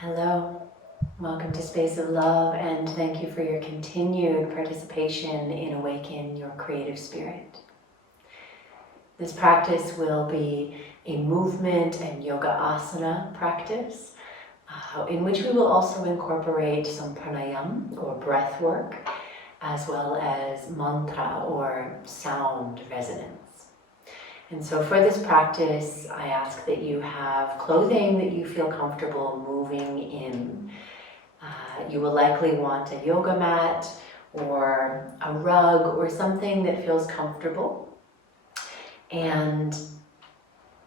Hello, welcome to Space of Love, and thank you for your continued participation in Awaken Your Creative Spirit. This practice will be a movement and yoga asana practice in which we will also incorporate some pranayam or breath work, as well as mantra or sound resonance. And so for this practice, I ask that you have clothing that you feel comfortable moving in. You will likely want a yoga mat or a rug or something that feels comfortable. And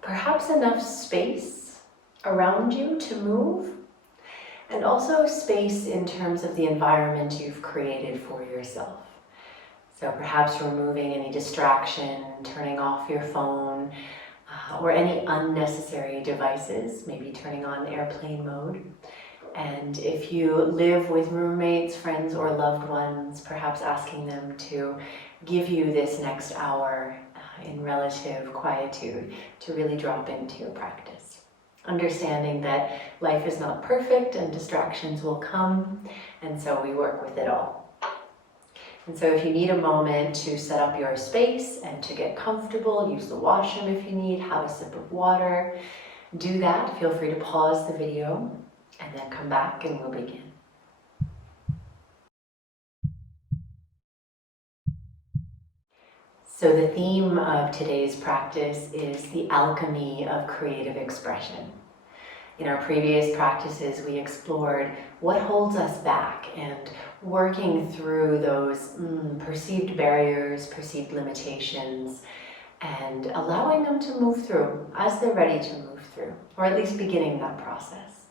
perhaps enough space around you to move. And also space in terms of the environment you've created for yourself. So perhaps removing any distraction, turning off your phone, or any unnecessary devices, maybe turning on airplane mode. And if you live with roommates, friends, or loved ones, perhaps asking them to give you this next hour in relative quietude to really drop into your practice. Understanding that life is not perfect and distractions will come, and so we work with it all. And so if you need a moment to set up your space and to get comfortable, use the washroom if you need, have a sip of water, do that. Feel free to pause the video and then come back and we'll begin. So the theme of today's practice is the alchemy of creative expression. In our previous practices, we explored what holds us back and working through those perceived barriers, perceived limitations, and allowing them to move through as they're ready to move through, or at least beginning that process.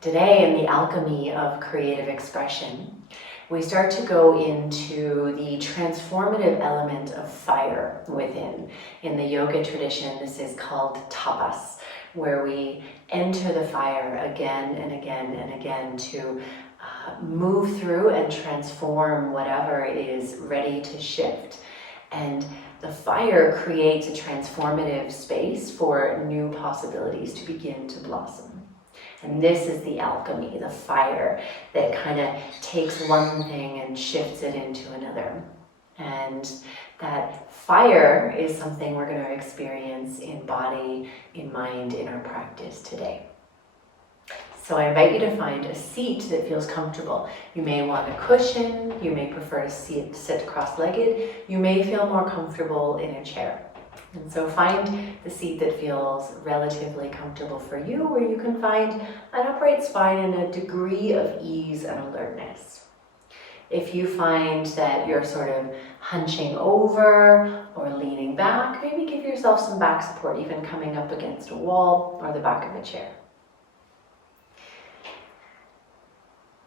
Today, in the alchemy of creative expression, we start to go into the transformative element of fire within. In the yoga tradition, this is called tapas, where we enter the fire again and again and again to move through and transform whatever is ready to shift. And the fire creates a transformative space for new possibilities to begin to blossom. And this is the alchemy, the fire that kind of takes one thing and shifts it into another. And that fire is something we're going to experience in body, in mind, in our practice today. So I invite you to find a seat that feels comfortable. You may want a cushion, you may prefer to sit cross-legged, you may feel more comfortable in a chair. And so find the seat that feels relatively comfortable for you, where you can find an upright spine and a degree of ease and alertness. If you find that you're sort of hunching over or leaning back, maybe give yourself some back support, even coming up against a wall or the back of a chair.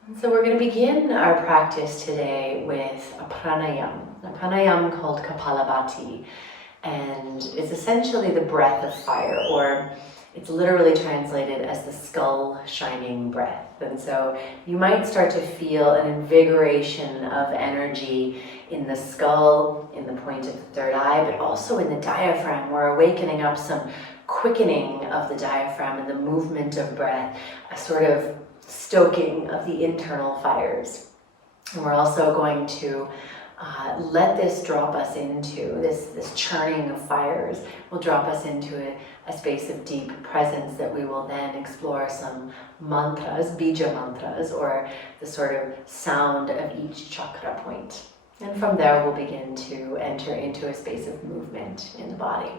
And so we're going to begin our practice today with a pranayam called Kapalabhati. And it's essentially the breath of fire, or it's literally translated as the skull shining breath. And so you might start to feel an invigoration of energy in the skull, in the point of the third eye, but also in the diaphragm. We're awakening up some quickening of the diaphragm and the movement of breath, a sort of stoking of the internal fires. And we're also going to let this drop us into, this churning of fires will drop us into a space of deep presence that we will then explore some mantras, Bija mantras, or the sort of sound of each chakra point. And from there we'll begin to enter into a space of movement in the body.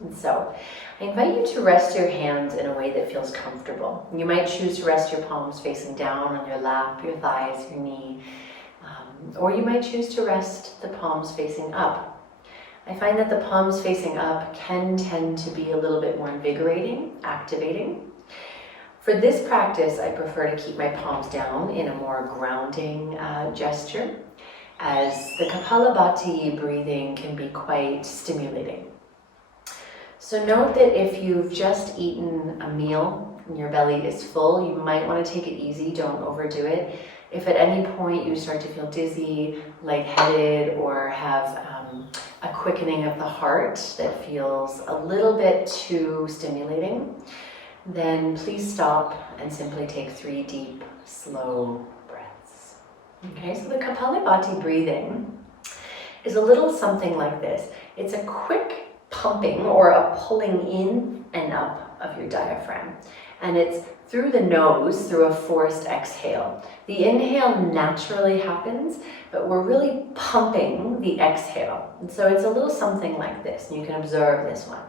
And so I invite you to rest your hands in a way that feels comfortable. You might choose to rest your palms facing down on your lap, your thighs, your knee, or you might choose to rest the palms facing up. I find that the palms facing up can tend to be a little bit more invigorating, activating. For this practice, I prefer to keep my palms down in a more grounding gesture, as the Kapalabhati breathing can be quite stimulating. So note that if you've just eaten a meal and your belly is full, you might want to take it easy, don't overdo it. If at any point you start to feel dizzy, lightheaded, or have a quickening of the heart that feels a little bit too stimulating, then please stop and simply take 3 deep, slow breaths. Okay, so the Kapalabhati breathing is a little something like this. It's a quick pumping or a pulling in and up of your diaphragm. And it's through the nose, through a forced exhale. The inhale naturally happens, but we're really pumping the exhale. And so it's a little something like this. And you can observe this one.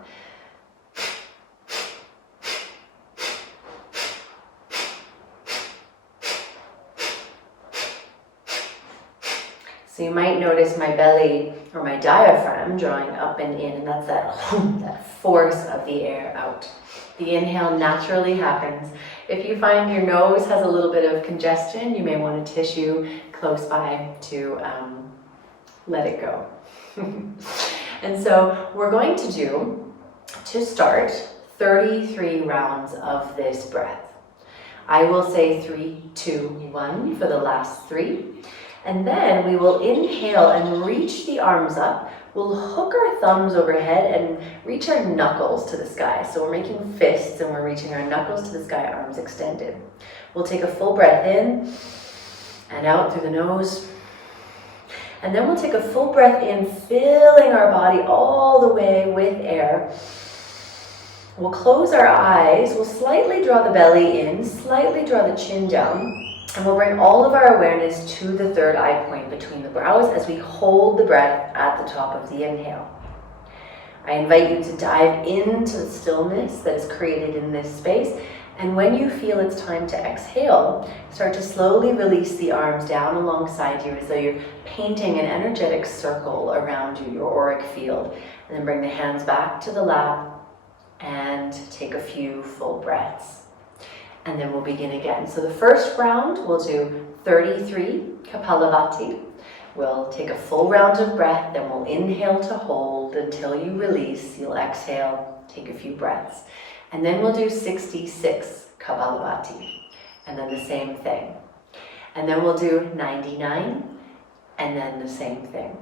So you might notice my belly or my diaphragm drawing up and in, and that's that force of the air out. The inhale naturally happens. If you find your nose has a little bit of congestion, you may want a tissue close by to let it go. And so we're going to do, to start, 33 rounds of this breath. I will say 3, 2, 1 for the last 3. And then we will inhale and reach the arms up. We'll hook our thumbs overhead and reach our knuckles to the sky. So we're making fists and we're reaching our knuckles to the sky, arms extended. We'll take a full breath in and out through the nose. And then we'll take a full breath in, filling our body all the way with air. We'll close our eyes. We'll slightly draw the belly in, slightly draw the chin down. And we'll bring all of our awareness to the third eye point between the brows as we hold the breath at the top of the inhale. I invite you to dive into the stillness that is created in this space. And when you feel it's time to exhale, start to slowly release the arms down alongside you as though you're painting an energetic circle around you, your auric field. And then bring the hands back to the lap and take a few full breaths. And then we'll begin again. So the first round, we'll do 33 Kapalabhati. We'll take a full round of breath, then we'll inhale to hold until you release. You'll exhale, take a few breaths. And then we'll do 66 Kapalabhati. And then the same thing. And then we'll do 99, and then the same thing.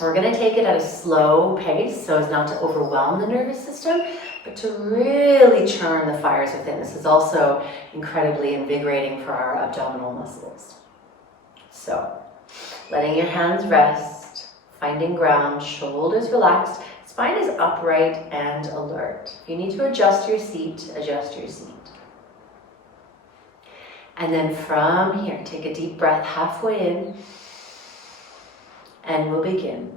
We're going to take it at a slow pace so as not to overwhelm the nervous system, but to really churn the fires within. This is also incredibly invigorating for our abdominal muscles. So, letting your hands rest, finding ground, shoulders relaxed, spine is upright and alert. If you need to adjust your seat, adjust your seat. And then from here, take a deep breath halfway in, and we'll begin.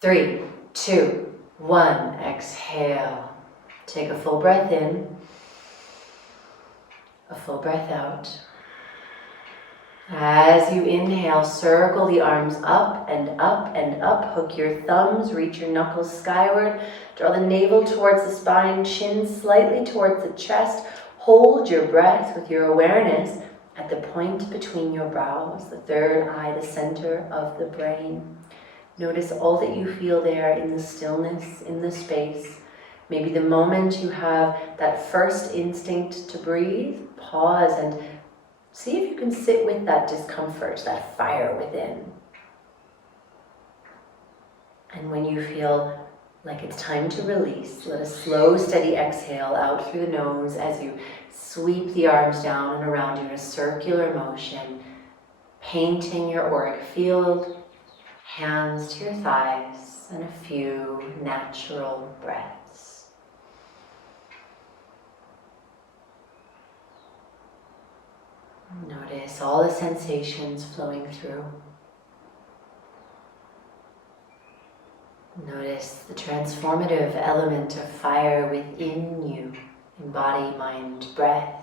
Three, 2, 1, exhale. Take a full breath in, a full breath out. As you inhale, circle the arms up and up and up. Hook your thumbs, reach your knuckles skyward. Draw the navel towards the spine, chin slightly towards the chest. Hold your breath with your awareness at the point between your brows, the third eye, the center of the brain. Notice all that you feel there in the stillness, in the space. Maybe the moment you have that first instinct to breathe, pause and see if you can sit with that discomfort, that fire within. And when you feel like it's time to release, let a slow, steady exhale out through the nose as you sweep the arms down and around you in a circular motion, painting your auric field, hands to your thighs, and a few natural breaths. Notice all the sensations flowing through. Notice the transformative element of fire within you, in body, mind, breath.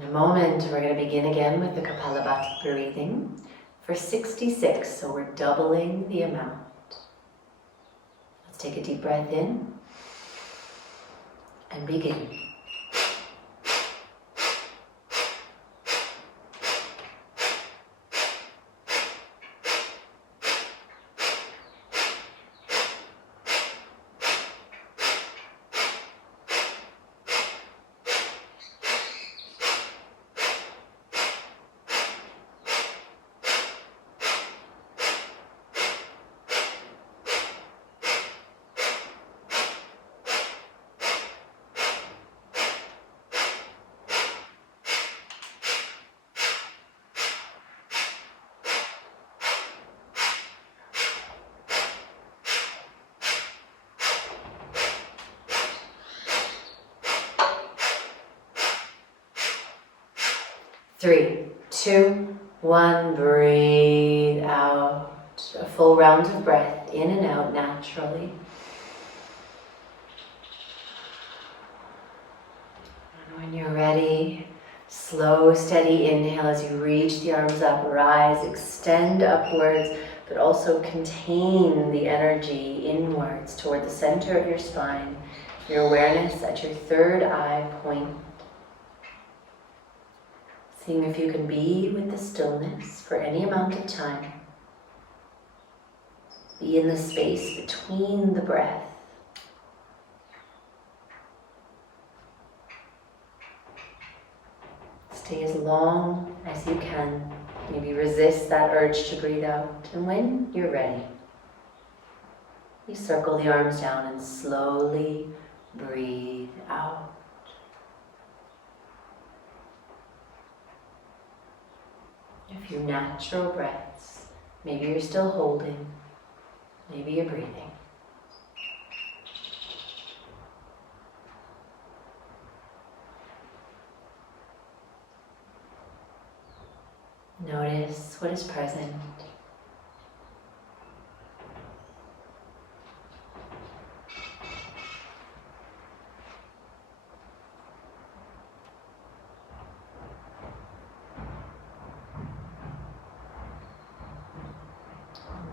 In a moment, we're going to begin again with the Kapalabhati breathing for 66, so we're doubling the amount. Let's take a deep breath in and begin. 3, 2, 1. Breathe out. A full round of breath in and out naturally. And when you're ready, slow, steady inhale as you reach the arms up, rise, extend upwards, but also contain the energy inwards toward the center of your spine. Your awareness at your third eye point. Seeing if you can be with the stillness for any amount of time. Be in the space between the breath. Stay as long as you can. Maybe resist that urge to breathe out. And when you're ready, you circle the arms down and slowly breathe out. A few natural breaths. Maybe you're still holding. Maybe you're breathing. Notice what is present.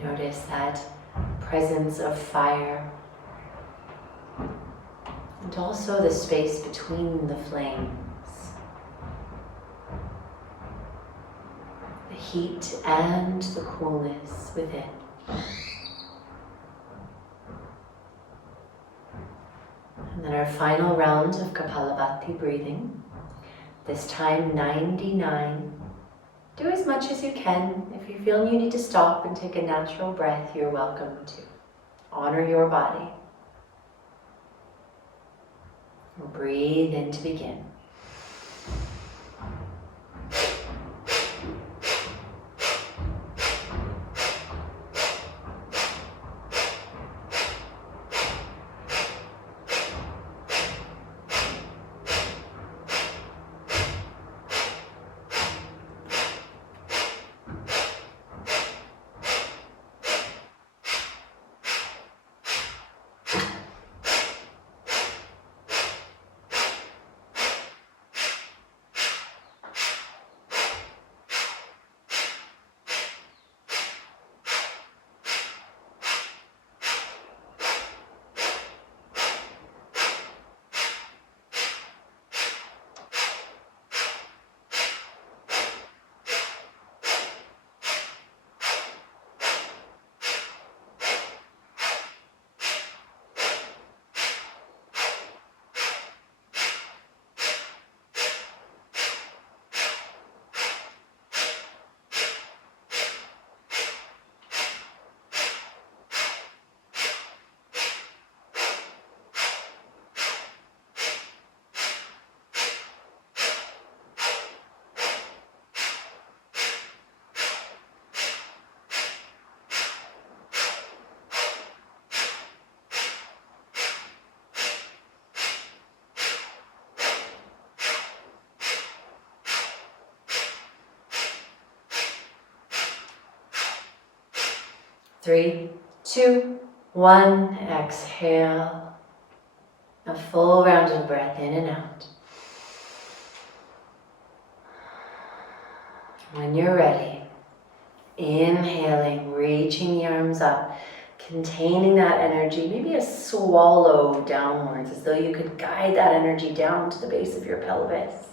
Notice that presence of fire and also the space between the flames. The heat and the coolness within. And then our final round of Kapalabhati breathing. This time 99. Do as much as you can. If you feel you need to stop and take a natural breath, you're welcome to. Honor your body. We'll breathe in to begin. Three, two, one. Exhale. A full round of breath in and out. When you're ready, inhaling, reaching the arms up, containing that energy, maybe a swallow downwards, as though you could guide that energy down to the base of your pelvis.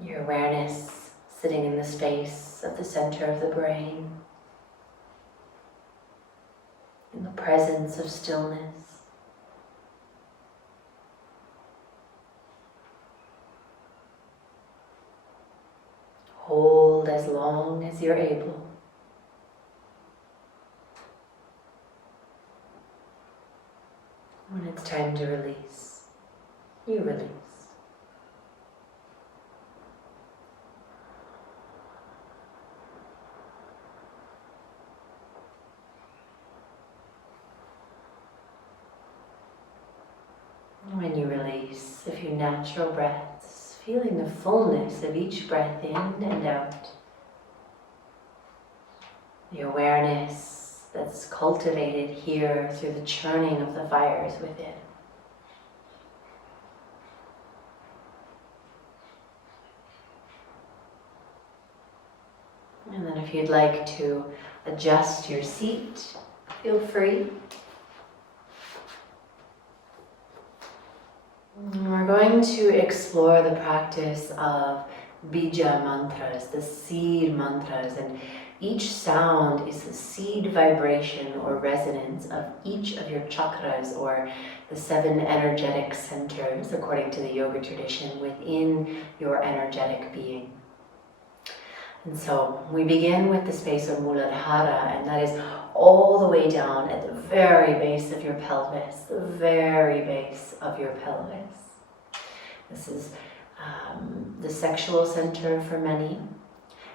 Your awareness sitting in the space of the center of the brain, in the presence of stillness. Hold as long as you're able. When it's time to release, you release. When you release, a few natural breaths, feeling the fullness of each breath in and out. The awareness that's cultivated here through the churning of the fires within. And then if you'd like to adjust your seat, feel free. We're going to explore the practice of Bija mantras, the seed mantras, and each sound is the seed vibration or resonance of each of your chakras, or the 7 energetic centers, according to the yoga tradition, within your energetic being. And so we begin with the space of Muladhara, and that is all the way down at the very base of your pelvis, the very base of your pelvis. This is the sexual center for many,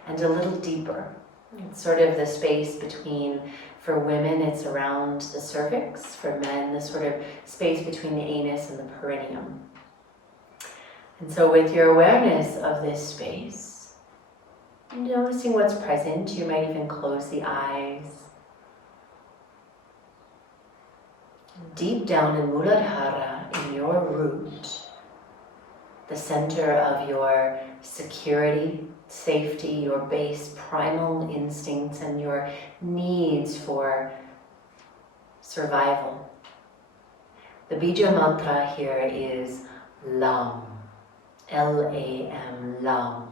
and a little deeper. It's sort of the space between, for women, it's around the cervix. For men, the sort of space between the anus and the perineum. And so with your awareness of this space, noticing what's present, you might even close the eyes. Deep down in Muladhara, in your root, the center of your security, safety, your base primal instincts, and your needs for survival. The Bija mantra here is Lam, L-A-M, Lam.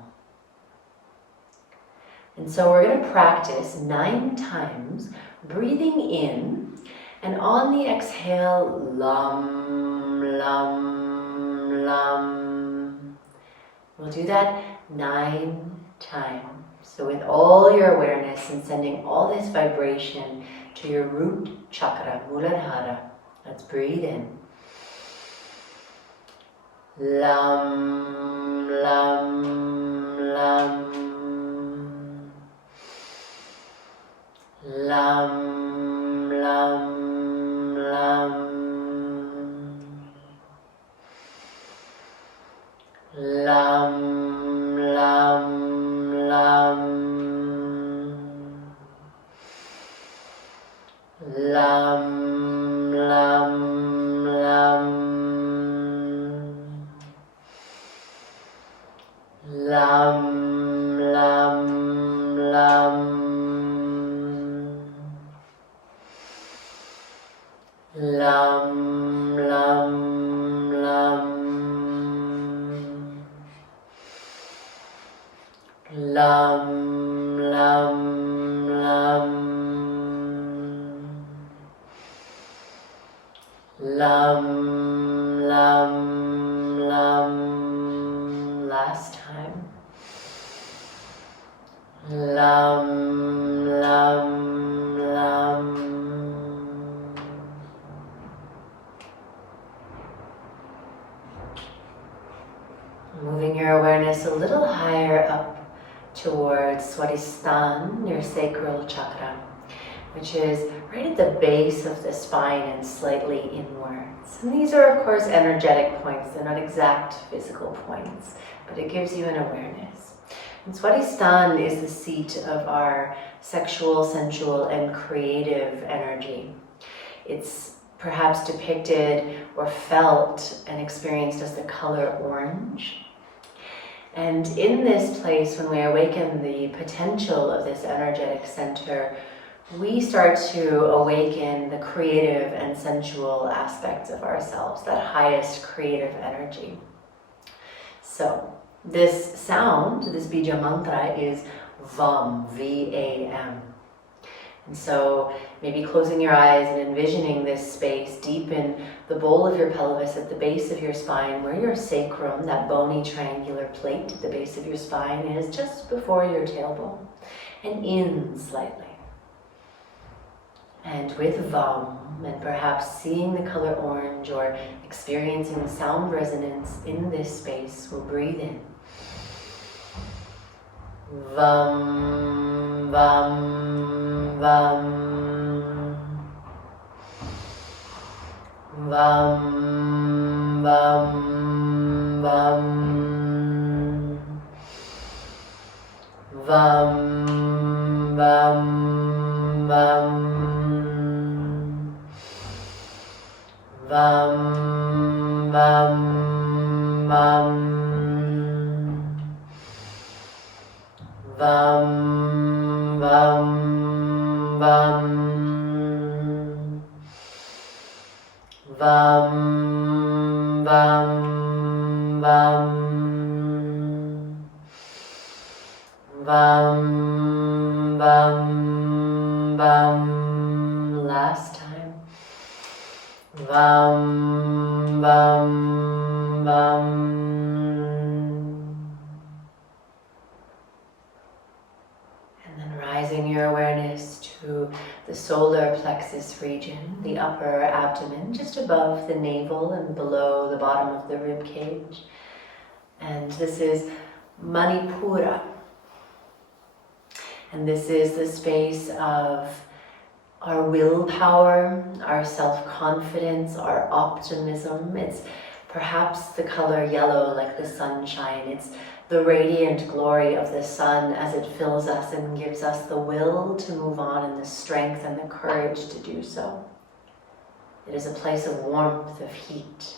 And so we're going to practice 9 times, breathing in, and on the exhale, Lam, Lam, Lam. We'll do that 9 times. So with all your awareness and sending all this vibration to your root chakra, Muladhara, let's breathe in. Lam, Lam, Lam. Lam, Lam, Lam. Lam, Lam, Lam. Lam, Lam, Lam. Lam, Lam, Lam. Lam, Lam, Lam. Lam, Lam, Lam. Lam, Lam, Lam. Last time. Lam, Lam, Lam. Moving your awareness a little higher up towards Swadhisthana, your sacral chakra, which is right at the base of the spine and slightly inwards. And these are, of course, energetic points. They're not exact physical points, but it gives you an awareness. And Swadhisthana is the seat of our sexual, sensual, and creative energy. It's perhaps depicted or felt and experienced as the color orange. And in this place, when we awaken the potential of this energetic center, we start to awaken the creative and sensual aspects of ourselves, that highest creative energy. So this sound, this Bija mantra, is VAM, V-A-M. And so maybe closing your eyes and envisioning this space deep in the bowl of your pelvis at the base of your spine, where your sacrum, that bony triangular plate at the base of your spine, is just before your tailbone, and in slightly. And with VAM, and perhaps seeing the color orange or experiencing the sound resonance in this space, we'll breathe in. Vam, vam, vam. Vam, vam, Vam, vam, vam. Vam, vam, vam. Vam, vam, vam. Vam, vam, vam. Vam, vam, vam. Last time. Vam, vam, vam. And then rising your awareness to the solar plexus region, the upper abdomen, just above the navel and below the bottom of the rib cage. And this is Manipura. And this is the space of our willpower, our self-confidence, our optimism. It's perhaps the color yellow like the sunshine. It's the radiant glory of the sun as it fills us and gives us the will to move on and the strength and the courage to do so. It is a place of warmth, of heat.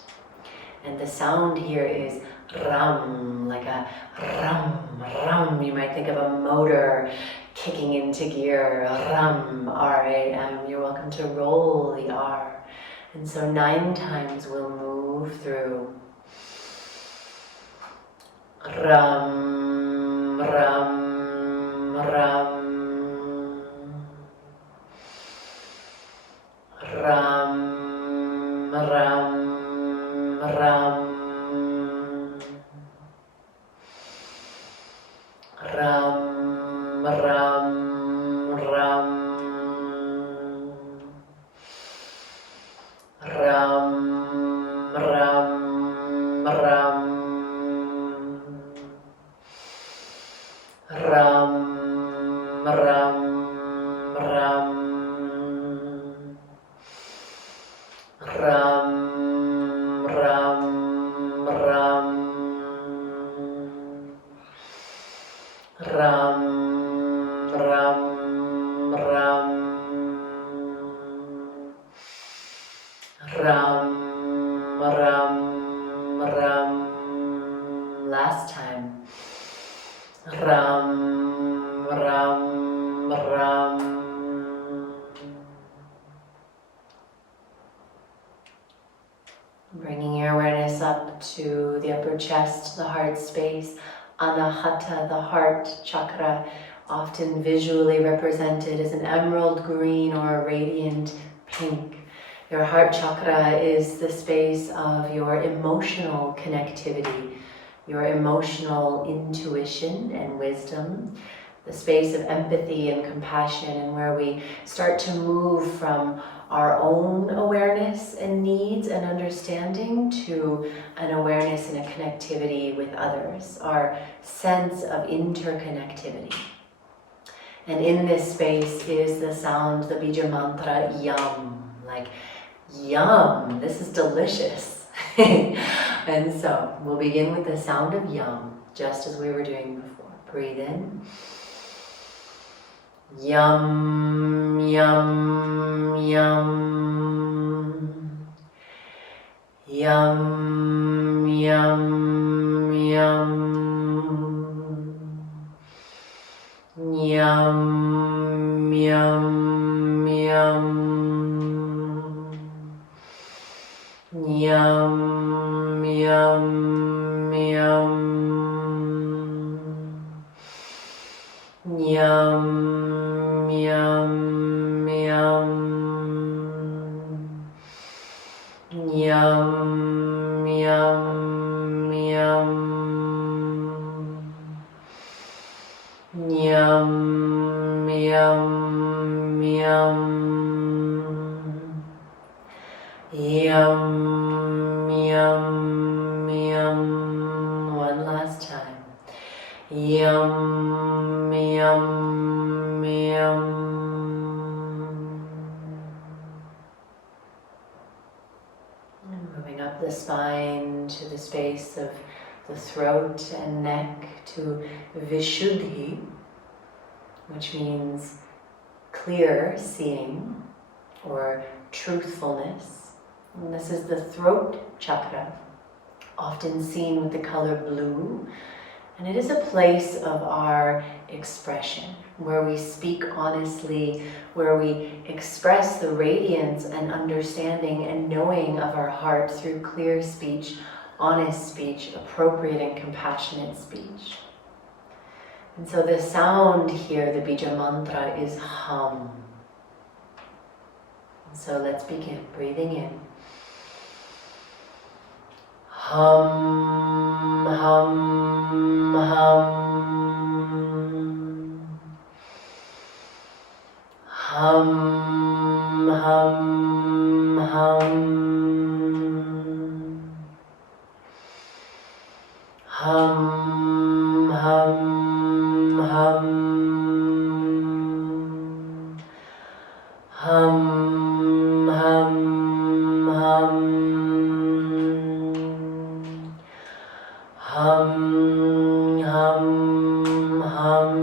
And the sound here is ram, like a ram, ram. You might think of a motor kicking into gear, ram, R-A-M. You're welcome to roll the R. And so 9 times we'll move through. Ram, ram, ram. Ram, ram, ram. Ram, ram, ram. Ram, ram, ram. Ram, ram, ram. Ram, ram, ram. Ram, ram, ram. Ram, ram, ram. Last time. Ram, ram, ram. Bringing your awareness up to the upper chest, the heart space. Anahata, the heart chakra, often visually represented as an emerald green or a radiant pink. Your heart chakra is the space of your emotional connectivity, your emotional intuition and wisdom, the space of empathy and compassion, and where we start to move from our own awareness and needs and understanding to an awareness and a connectivity with others, our sense of interconnectivity. And in this space is the sound, the Bija mantra, yum, like yum, this is delicious. And so we'll begin with the sound of yum, just as we were doing before. Breathe in. Yum, yum, yum. Yum, yum, yum. Yum, yum, yum. Yum, yum, yum. Yum, yum, yum. Yum, yum, yum. Yum, yum, yum. Yum, yum, yum. One last time. Yum, yum, yum. And moving up the spine to the space of the throat and neck to Vishuddhi. which means clear seeing or truthfulness. And this is the throat chakra, often seen with the color blue. And it is a place of our expression, where we speak honestly, where we express the radiance and understanding and knowing of our heart through clear speech, honest speech, appropriate and compassionate speech. And so the sound here, the Bija mantra, is hum. And so let's begin, breathing in. Hum, hum, hum. Hum, hum, hum. Hum, hum, hum. Hum, hum, hum. Hum, hum, hum.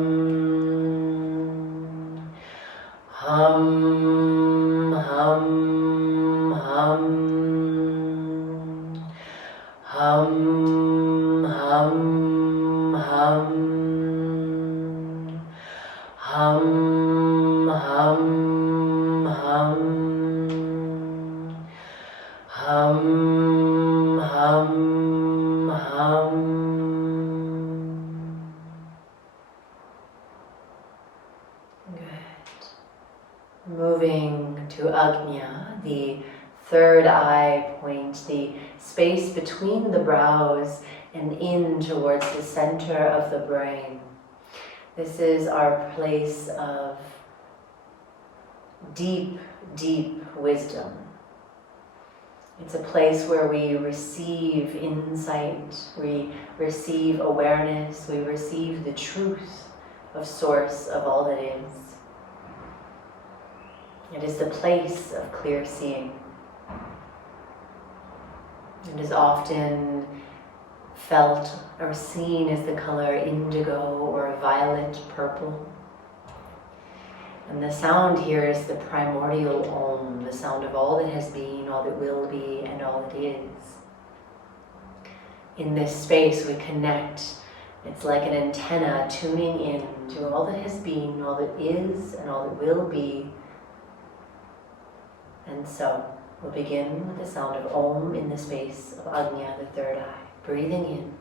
Hum, hum, hum. Hum, hum, hum. Hum, hum, hum. Hum, hum, hum. Good. Moving to Ajna, the third eye point, the space between the brows and in towards the center of the brain. This is our place of deep, deep wisdom. It's a place where we receive insight, we receive awareness, we receive the truth of source of all that is. It is the place of clear seeing. It is often felt or seen as the color indigo or violet purple. And the sound here is the primordial Om, the sound of all that has been, all that will be, and all that is. In this space we connect. It's like an antenna tuning in to all that has been, all that is, and all that will be. And so we'll begin with the sound of Om in the space of Ajna, the third eye. Breathing in.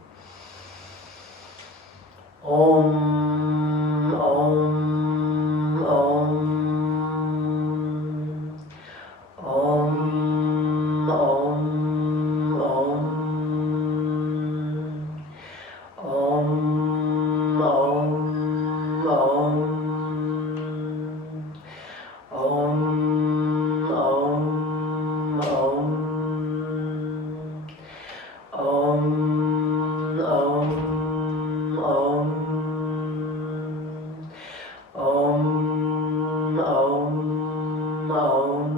Om, Om, Om. Om, Om, Om. Om, Om, Om. Om, Om, Om. Om, Om, Om. Om, Om, Om.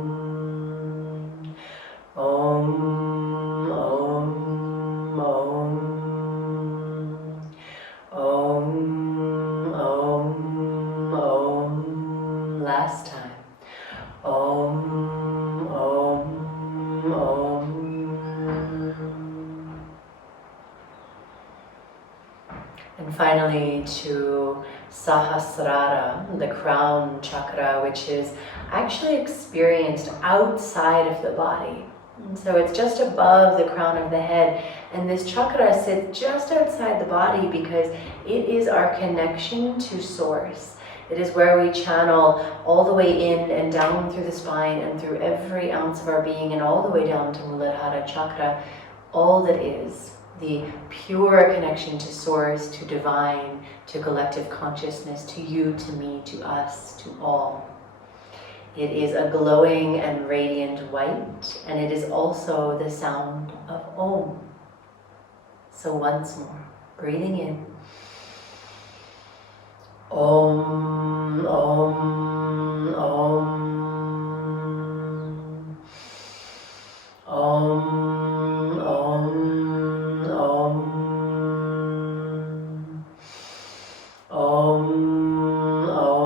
Om, Om, Om. Om, Om, Om. Last time. Om, Om, Om. And finally to Sahasrara, the crown chakra, which is actually experienced outside of the body. And so it's just above the crown of the head. And this chakra sits just outside the body because it is our connection to source. It is where we channel all the way in and down through the spine and through every ounce of our being and all the way down to Muladhara chakra, all that is. The pure connection to source, to divine, to collective consciousness, to you, to me, to us, to all. It is a glowing and radiant white, and it is also the sound of Om. So once more, breathing in. Om, Om, Om. Om, Om, Om. Om, Om.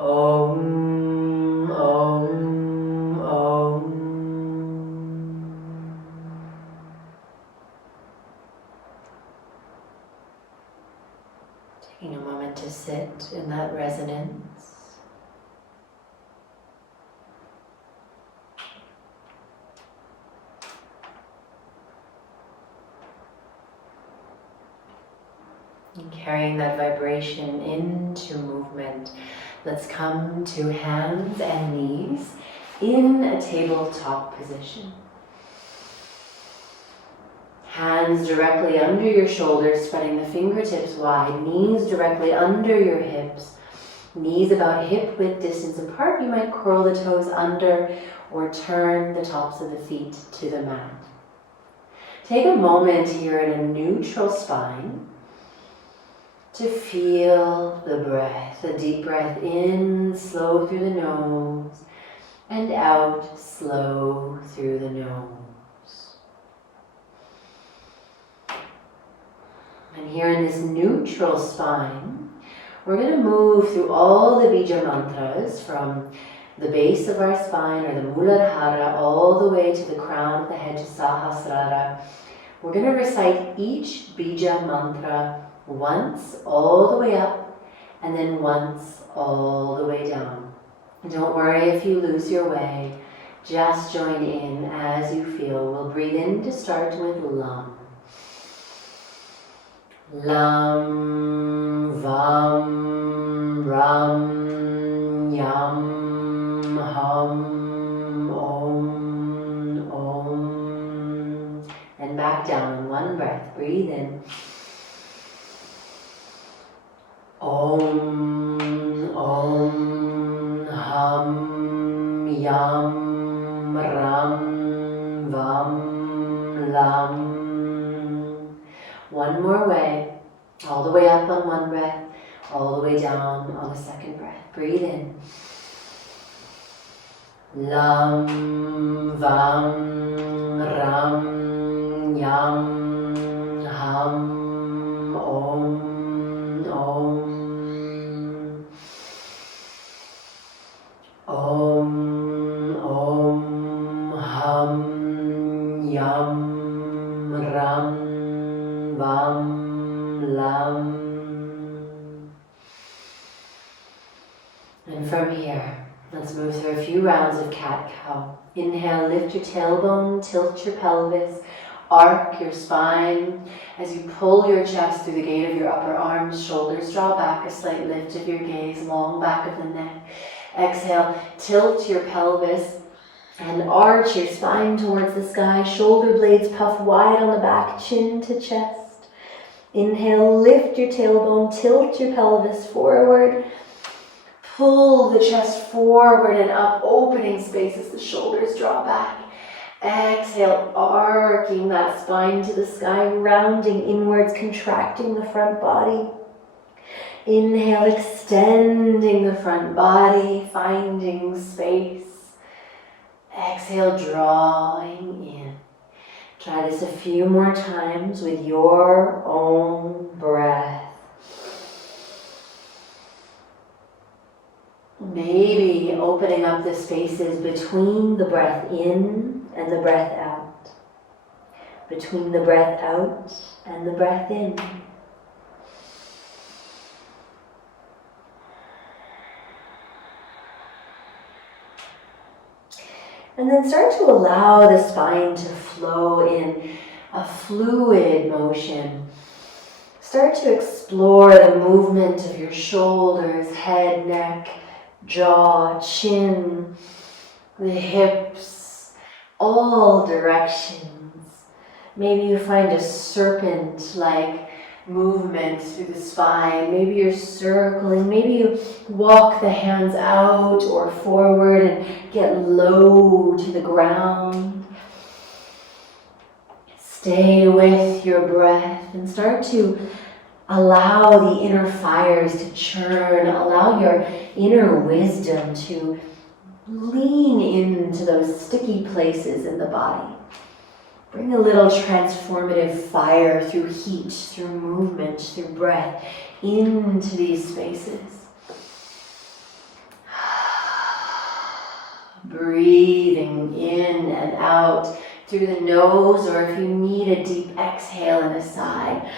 Om, Om, Om. Taking a moment to sit in that resonance. And carrying that vibration into movement, let's come to hands and knees in a tabletop position. Hands directly under your shoulders, spreading the fingertips wide, knees directly under your hips, knees about hip width distance apart. You might curl the toes under or turn the tops of the feet to the mat. Take a moment here in a neutral spine to feel the breath, a deep breath in, slow through the nose, and out, slow through the nose. And here in this neutral spine, we're going to move through all the Bija mantras from the base of our spine, or the Muladhara, all the way to the crown of the head, to Sahasrara. We're going to recite each Bija mantra once all the way up, and then once all the way down. Don't worry if you lose your way. Just join in as you feel. We'll breathe in to start with Lam. Lam, Vam, Ram, Yam, Hum, Om, Om. And back down in one breath. Breathe in. Om, Om, Hum, Yam, Ram, Vam, Lam. One more way, all the way up on one breath, all the way down on the second breath. Breathe in. Lam, Vam, Ram, Yam, Hum, Om, Om. Om, Om, Hum, Yam, Ram, Vam, Lam. And from here, let's move through a few rounds of cat-cow. Inhale, lift your tailbone, tilt your pelvis, arc your spine. As you pull your chest through the gate of your upper arms, shoulders draw back, a slight lift of your gaze, long back of the neck. Exhale, tilt your pelvis and arch your spine towards the sky. Shoulder blades puff wide on the back, chin to chest. Inhale, lift your tailbone, tilt your pelvis forward. Pull the chest forward and up, opening space as the shoulders draw back. Exhale, arcing that spine to the sky, rounding inwards, contracting the front body. Inhale, extending the front body, finding space. Exhale, drawing in. Try this a few more times with your own breath. Maybe opening up the spaces between the breath in and the breath out. Between the breath out and the breath in. And then start to allow the spine to flow in a fluid motion. Start to explore the movement of your shoulders, head, neck, jaw, chin, the hips, all directions. Maybe you find a serpent-like movement through the spine. Maybe you're circling. Maybe you walk the hands out or forward and get low to the ground. Stay with your breath and start to allow the inner fires to churn. Allow your inner wisdom to lean into those sticky places in the body. Bring a little transformative fire through heat, through movement, through breath into these spaces. Breathing in and out through the nose, or if you need a deep exhale and a sigh.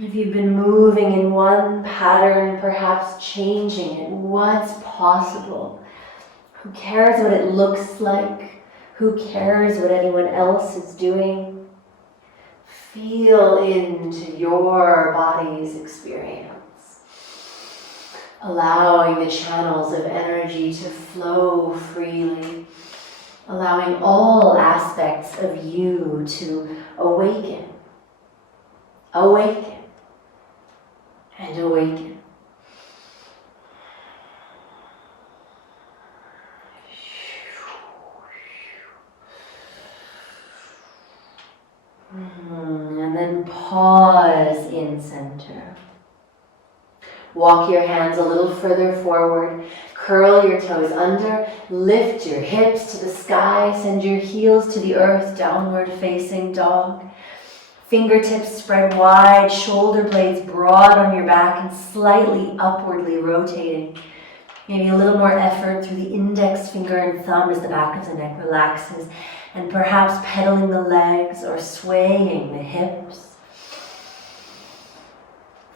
If you've been moving in one pattern, perhaps changing it, what's possible? Who cares what it looks like? Who cares what anyone else is doing? Feel into your body's experience, allowing the channels of energy to flow freely, allowing all aspects of you to awaken, awaken, and awaken. And then pause in center. Walk your hands a little further forward. Curl your toes under. Lift your hips to the sky. Send your heels to the earth, downward facing dog. Fingertips spread wide, shoulder blades broad on your back and slightly upwardly rotating. Maybe a little more effort through the index finger and thumb as the back of the neck relaxes, and perhaps pedaling the legs or swaying the hips.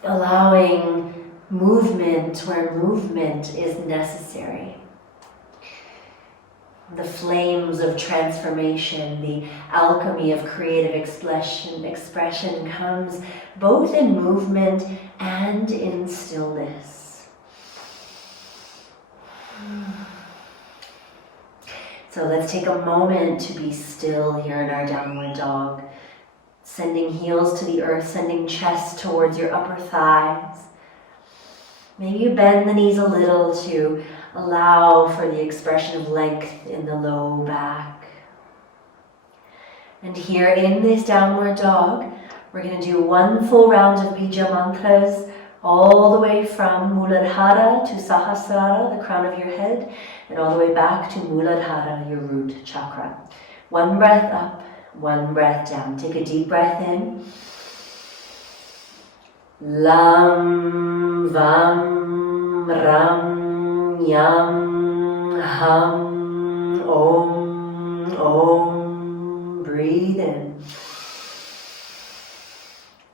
Allowing movement where movement is necessary. The flames of transformation, the alchemy of creative expression comes both in movement and in stillness. So let's take a moment to be still here in our downward dog. Sending heels to the earth, sending chest towards your upper thighs. Maybe you bend the knees a little to allow for the expression of length in the low back. And here in this downward dog, we're going to do one full round of Bija mantras all the way from Muladhara to Sahasrara, the crown of your head, and all the way back to Muladhara, your root chakra. One breath up, one breath down. Take a deep breath in. Lam, vam, ram, yam, hum, om, om. Breathe in.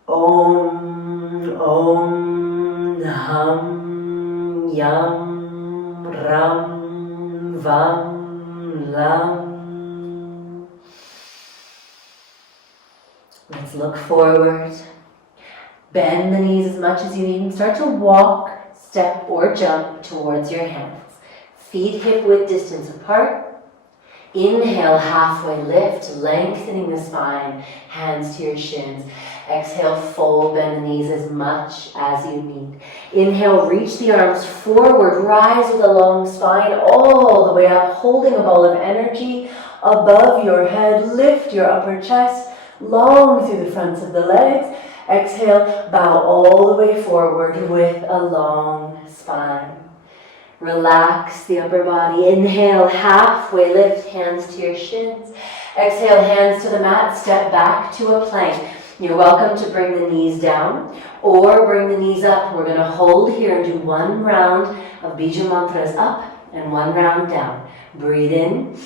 Om, om, hum, yam, ram, vam, lam. Let's look forward. Bend the knees as much as you need and start to walk, step, or jump towards your hands. Feet hip-width distance apart. Inhale, halfway lift, lengthening the spine, hands to your shins. Exhale, fold, bend the knees as much as you need. Inhale, reach the arms forward, rise with a long spine all the way up, holding a ball of energy above your head. Lift your upper chest, long through the fronts of the legs. Exhale, bow all the way forward with a long spine. Relax the upper body. Inhale, halfway lift, hands to your shins. Exhale, hands to the mat, step back to a plank. You're welcome to bring the knees down or bring the knees up. We're going to hold here and do one round of Bija mantras up and one round down. Breathe in.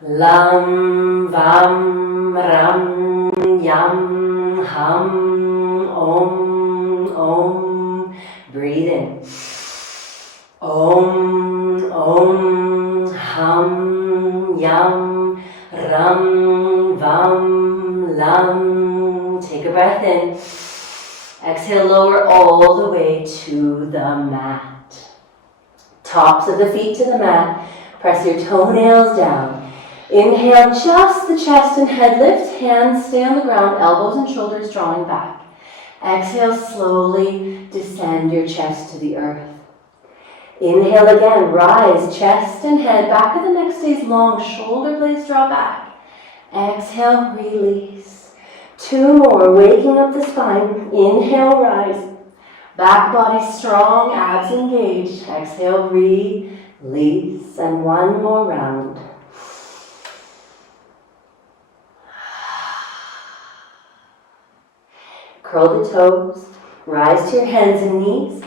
Lam, vam, ram, yam, hum, om, om. Breathe in. Om, om, hum, yam, ram, vam, lam. Take a breath in. Exhale, lower all the way to the mat. Tops of the feet to the mat. Press your toenails down. Inhale, just the chest and head lift. Hands stay on the ground, elbows and shoulders drawing back. Exhale, slowly descend your chest to the earth. Inhale again, rise, chest and head, back of the neck stays long, shoulder blades draw back. Exhale, release. Two more, waking up the spine. Inhale, rise. Back body strong, abs engaged. Exhale, release. And one more round. Curl the toes, rise to your hands and knees.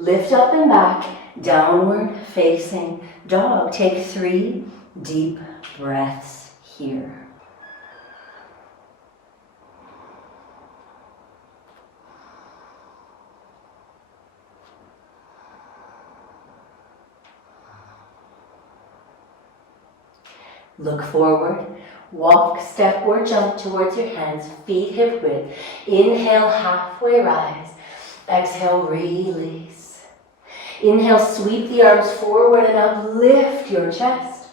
Lift up and back, downward facing dog. Take 3 deep breaths here. Look forward, walk, step or jump towards your hands, feet hip width. Inhale, halfway rise. Exhale, release. Inhale, sweep the arms forward and up, lift your chest.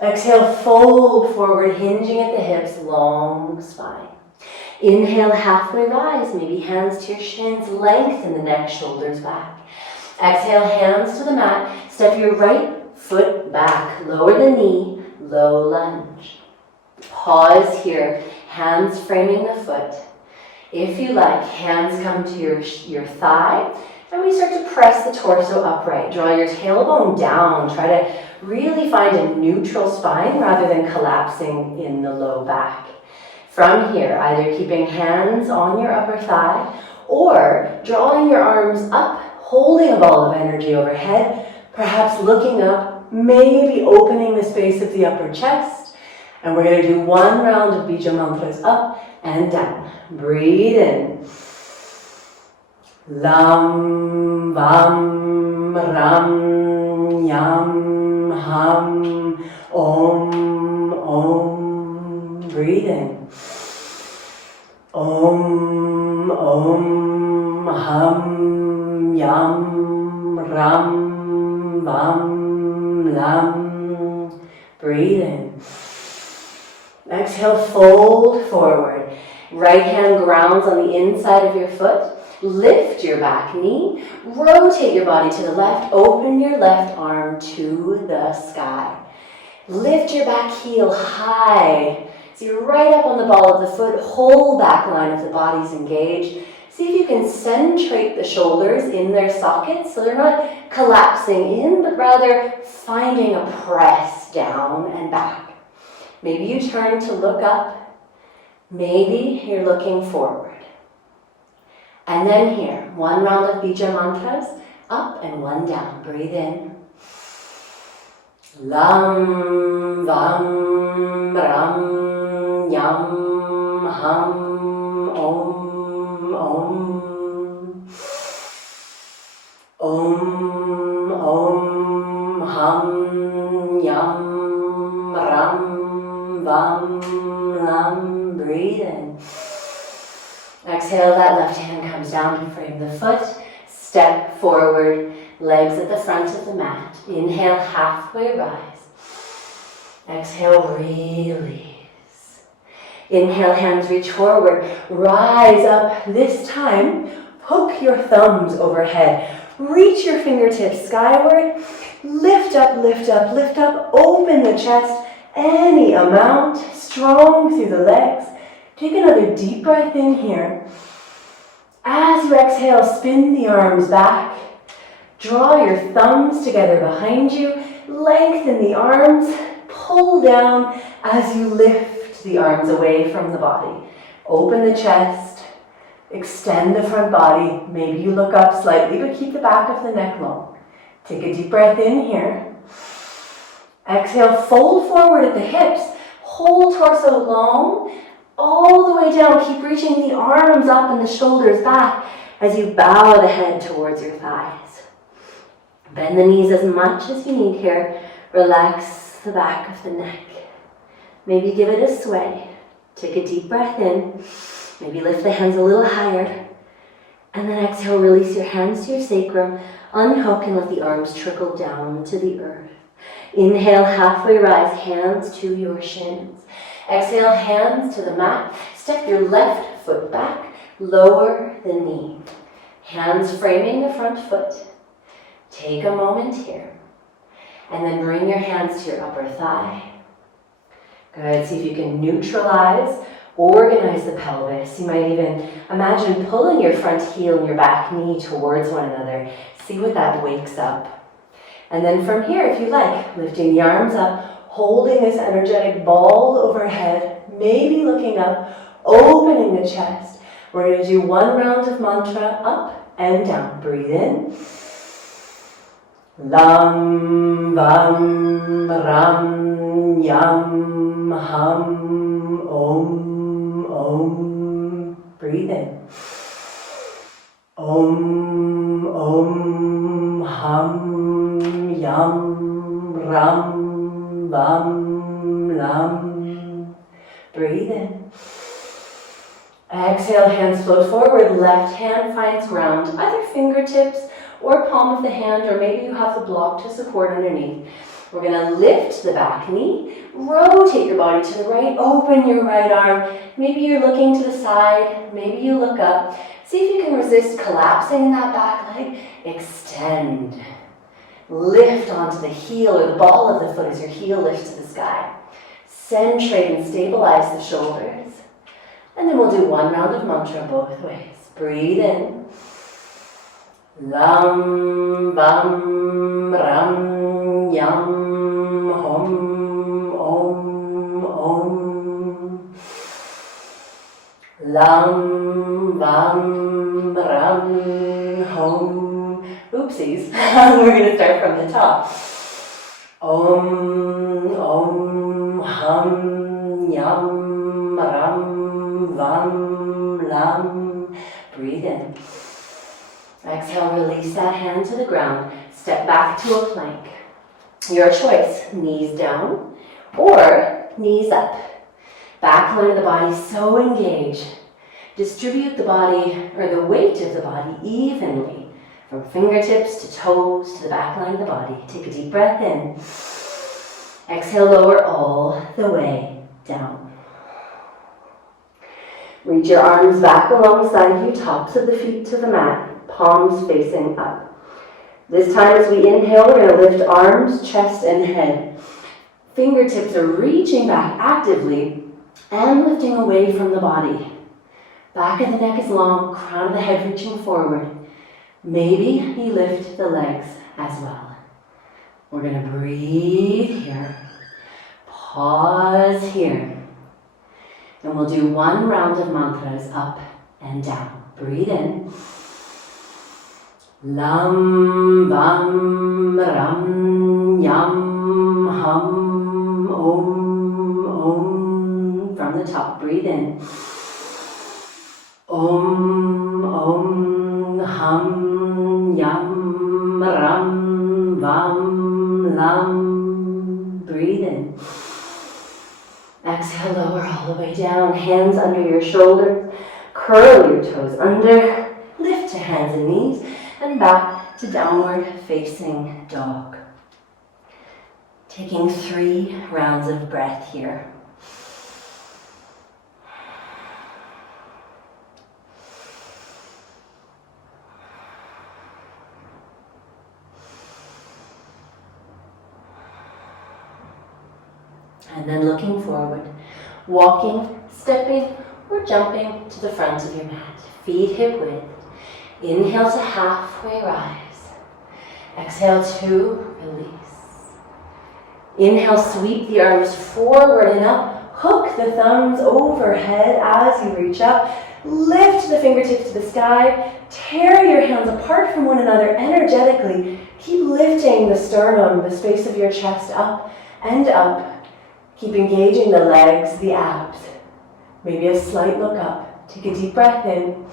Exhale, fold forward, hinging at the hips, long spine. Inhale, halfway rise, maybe hands to your shins, lengthen the neck, shoulders back. Exhale, hands to the mat, step your right foot back, lower the knee, low lunge. Pause here, hands framing the foot. If you like, hands come to your thigh, and we start to press the torso upright. Draw your tailbone down. Try to really find a neutral spine rather than collapsing in the low back. From here, either keeping hands on your upper thigh or drawing your arms up, holding a ball of energy overhead, perhaps looking up, maybe opening the space of the upper chest. And we're going to do 1 round of Bija mantras up and down. Breathe in. Lam, vam, ram, yam, ham, om, om. Breathe in. Om, om, ham, yam, ram, vam, lam. Breathe in. Exhale, fold forward. Right hand grounds on the inside of your foot. Lift your back knee. Rotate your body to the left. Open your left arm to the sky. Lift your back heel high. So you're right up on the ball of the foot. Whole back line of the body's engaged. See if you can centrate the shoulders in their sockets so they're not collapsing in, but rather finding a press down and back. Maybe you turn to look up. Maybe you're looking forward. And then here, 1 round of Bija mantras, up and 1 down. Breathe in. Lam, vam, ram, yam, ham, om, om. Om, om, ham, yam, ram, vam, lam. Breathe in. Exhale, that left hand comes down to frame the foot. Step forward, legs at the front of the mat. Inhale, halfway rise. Exhale, release. Inhale, hands reach forward. Rise up. This time, hook your thumbs overhead. Reach your fingertips skyward. Lift up, lift up, lift up. Open the chest any amount. Strong through the legs. Take another deep breath in here. As you exhale, spin the arms back. Draw your thumbs together behind you. Lengthen the arms. Pull down as you lift the arms away from the body. Open the chest. Extend the front body. Maybe you look up slightly, but keep the back of the neck long. Take a deep breath in here. Exhale, fold forward at the hips. Whole torso long. All the way down, keep reaching the arms up and the shoulders back as you bow the head towards your thighs. Bend the knees as much as you need here. Relax the back of the neck. Maybe give it a sway. Take a deep breath in. Maybe lift the hands a little higher. And then exhale, release your hands to your sacrum. Unhook and let the arms trickle down to the earth. Inhale, halfway rise, hands to your shins. Exhale, hands to the mat. Step your left foot back. Lower the knee. Hands framing the front foot. Take a moment here. And then bring your hands to your upper thigh. Good. See if you can neutralize, organize the pelvis. You might even imagine pulling your front heel and your back knee towards one another. See what that wakes up. And then from here, if you like, lifting the arms up, holding this energetic ball overhead, maybe looking up, opening the chest, We're going to do one round of mantra up and down. Breathe in. Lam, vam, ram, yam, hum, om, om. Breathe in. Om, om, hum, yam, ram, vam, lam. Breathe in. Exhale, hands float forward. Left hand finds ground, either fingertips or palm of the hand, or maybe you have the block to support underneath. We're going to lift the back knee, rotate your body to the right, open your right arm. Maybe you're looking to the side, maybe you look up. See if you can resist collapsing in that back leg. Extend. Lift onto the heel or the ball of the foot as your heel lifts to the sky. Centrate and stabilize the shoulders. And then we'll do one round of mantra both ways. Breathe in. Lam, vam, ram, yam, hum, om, om. Lam, vam, ram, hum. Oopsies. We're going to start from the top. Om, om, hum, yam, ram, vam, lam. Breathe in. Exhale, release that hand to the ground. Step back to a plank. Your choice, knees down or knees up. Back line of the body so engaged. Distribute the body, or the weight of the body, evenly from fingertips to toes to the back line of the body. Take a deep breath in. Exhale, lower all the way down. Reach your arms back alongside you, tops of the feet to the mat. Palms facing up. This time as we inhale, we're going to lift arms, chest, and head. Fingertips are reaching back actively and lifting away from the body. Back of the neck is long, crown of the head reaching forward. Maybe you lift the legs as well. We're going to breathe here. Pause here. And we'll do one round of mantras up and down. Breathe in. Lam, vam, ram, yam, hum, om, om. From the top, breathe in. Om, om, hum, yam, ram, vam, lam. Breathe in. Exhale, lower all the way down. Hands under your shoulders. Curl your toes under. Lift to hands and knees. And back to downward facing dog. Taking 3 rounds of breath here. And then looking forward, walking, stepping, or jumping to the front of your mat. Feet hip width. Inhale to halfway rise. Exhale to release. Inhale, sweep the arms forward and up. Hook the thumbs overhead as you reach up. Lift the fingertips to the sky. Tear your hands apart from one another energetically. Keep lifting the sternum, the space of your chest up and up. Keep engaging the legs, the abs. Maybe a slight look up. Take a deep breath in.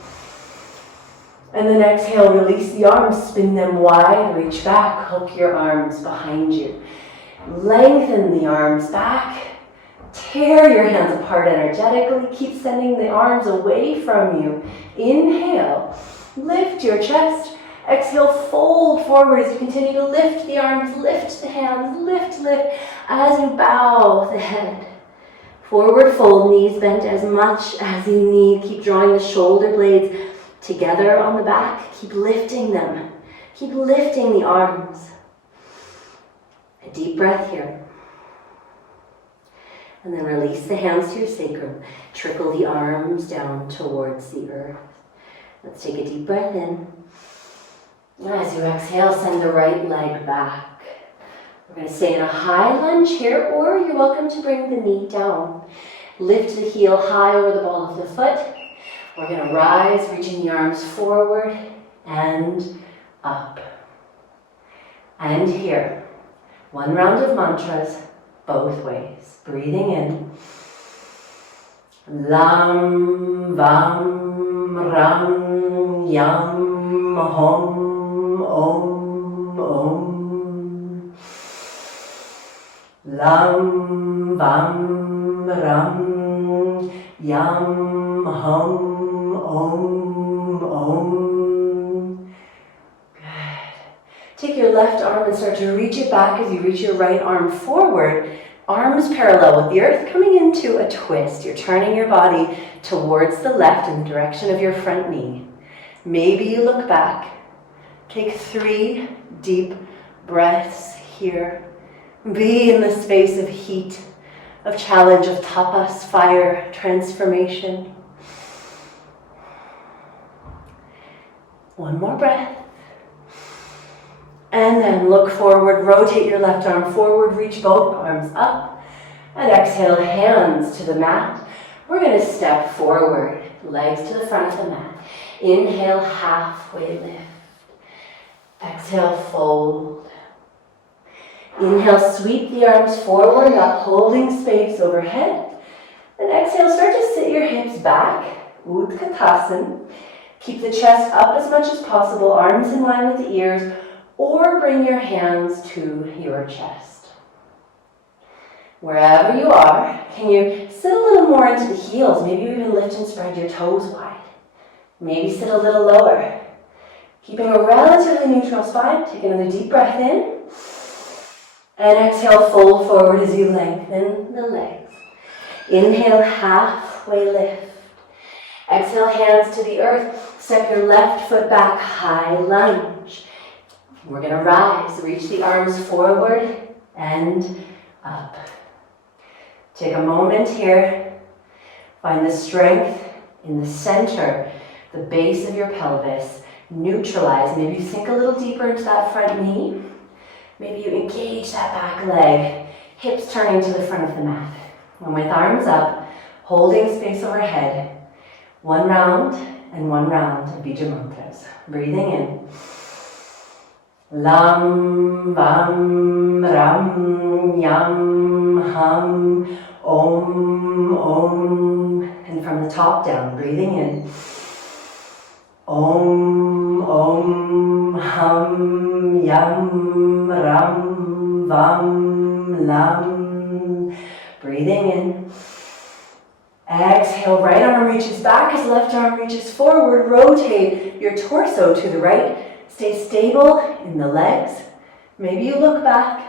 And then exhale, release the arms, spin them wide, reach back, hook your arms behind you. Lengthen the arms back, tear your hands apart energetically, keep sending the arms away from you. Inhale, lift your chest, exhale, fold forward as you continue to lift the arms, lift the hands, lift, as you bow the head. Forward fold, knees bent as much as you need, keep drawing the shoulder blades together on the back. Keep lifting them. Keep lifting the arms. A deep breath here. And then release the hands to your sacrum. Trickle the arms down towards the earth. Let's take a deep breath in. As you exhale, send the right leg back. We're going to stay in a high lunge here, or you're welcome to bring the knee down. Lift the heel high over the ball of the foot. We're going to rise, reaching the arms forward and up. And here, one round of mantras both ways. Breathing in. Lam, vam, ram, yam, hom, om, om. Lam, vam, ram, yam, hum, om, om. Good. Take your left arm and start to reach it back as you reach your right arm forward. Arms parallel with the earth, coming into a twist. You're turning your body towards the left in the direction of your front knee. Maybe you look back. Take 3 deep breaths here. Be in the space of heat, of challenge, of tapas, fire, transformation. One more breath. And then look forward, rotate your left arm forward, reach both arms up, and exhale, hands to the mat. We're going to step forward, legs to the front of the mat. Inhale, halfway lift. Exhale, fold. Inhale, sweep the arms forward, up, holding space overhead. And exhale, start to sit your hips back, Utkatasana. Keep the chest up as much as possible, arms in line with the ears, or bring your hands to your chest. Wherever you are, can you sit a little more into the heels? Maybe you even lift and spread your toes wide. Maybe sit a little lower. Keeping a relatively neutral spine, take another deep breath in. And exhale, fold forward as you lengthen the legs. Inhale, halfway lift. Exhale, hands to the earth. Step your left foot back, high lunge. We're going to rise, reach the arms forward and up. Take a moment here. Find the strength in the center, the base of your pelvis. Neutralize. Maybe you sink a little deeper into that front knee. Maybe you engage that back leg. Hips turning to the front of the mat. And with arms up, holding space overhead. 1 round and 1 round of Bija mantras. Breathing in. Lam, vam, ram, yam, hum, om, om. And from the top down, breathing in. Om, om, hum, yam, ram, vam, lam. Breathing in. Exhale, right arm reaches back as left arm reaches forward. Rotate your torso to the right. Stay stable in the legs. Maybe you look back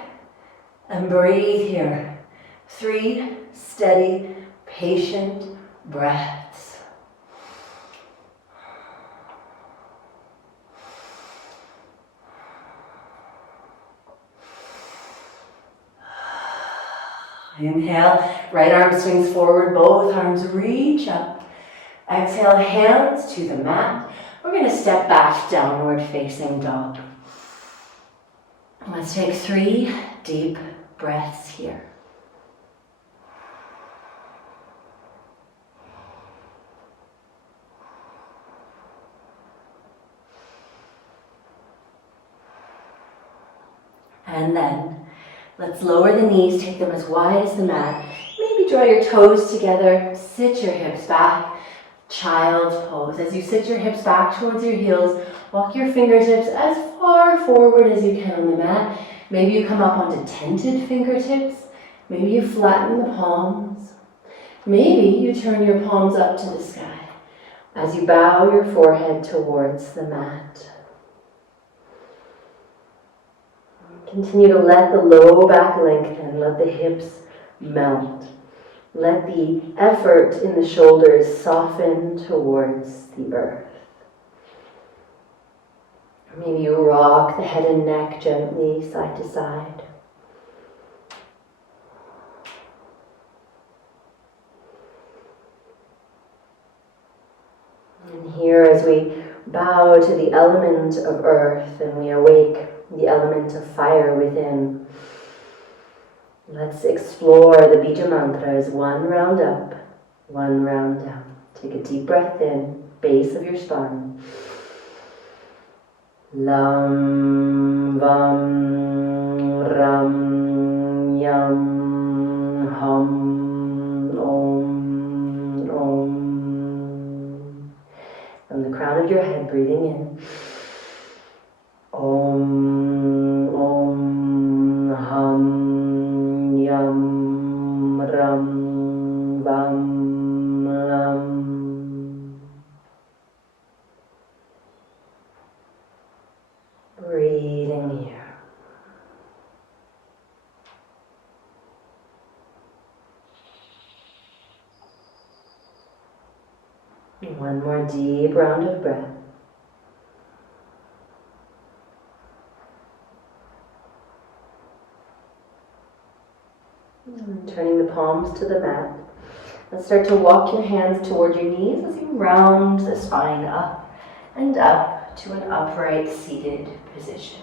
and breathe here. 3 steady, patient breaths. Inhale, right arm swings forward, both arms reach up. Exhale, hands to the mat. We're going to step back, downward facing dog. Let's take 3 deep breaths here. And then let's lower the knees, take them as wide as the mat. Maybe draw your toes together, sit your hips back. Child pose. As you sit your hips back towards your heels, walk your fingertips as far forward as you can on the mat. Maybe you come up onto tented fingertips. Maybe you flatten the palms. Maybe you turn your palms up to the sky as you bow your forehead towards the mat. Continue to let the low back lengthen, let the hips melt. Let the effort in the shoulders soften towards the earth. Maybe you rock the head and neck gently side to side. And here as we bow to the element of earth and we awake the element of fire within, let's explore the Bija mantras, 1 round up, 1 round down. Take a deep breath in, base of your spine. Lam, vam, ram, yam, hum, om, om. From the crown of your head, breathing in. Om, om, hum, yam, ram, vam, lam. Breathing here. One more deep round of breath. Turning the palms to the mat. Let's start to walk your hands toward your knees as you round the spine up and up to an upright seated position.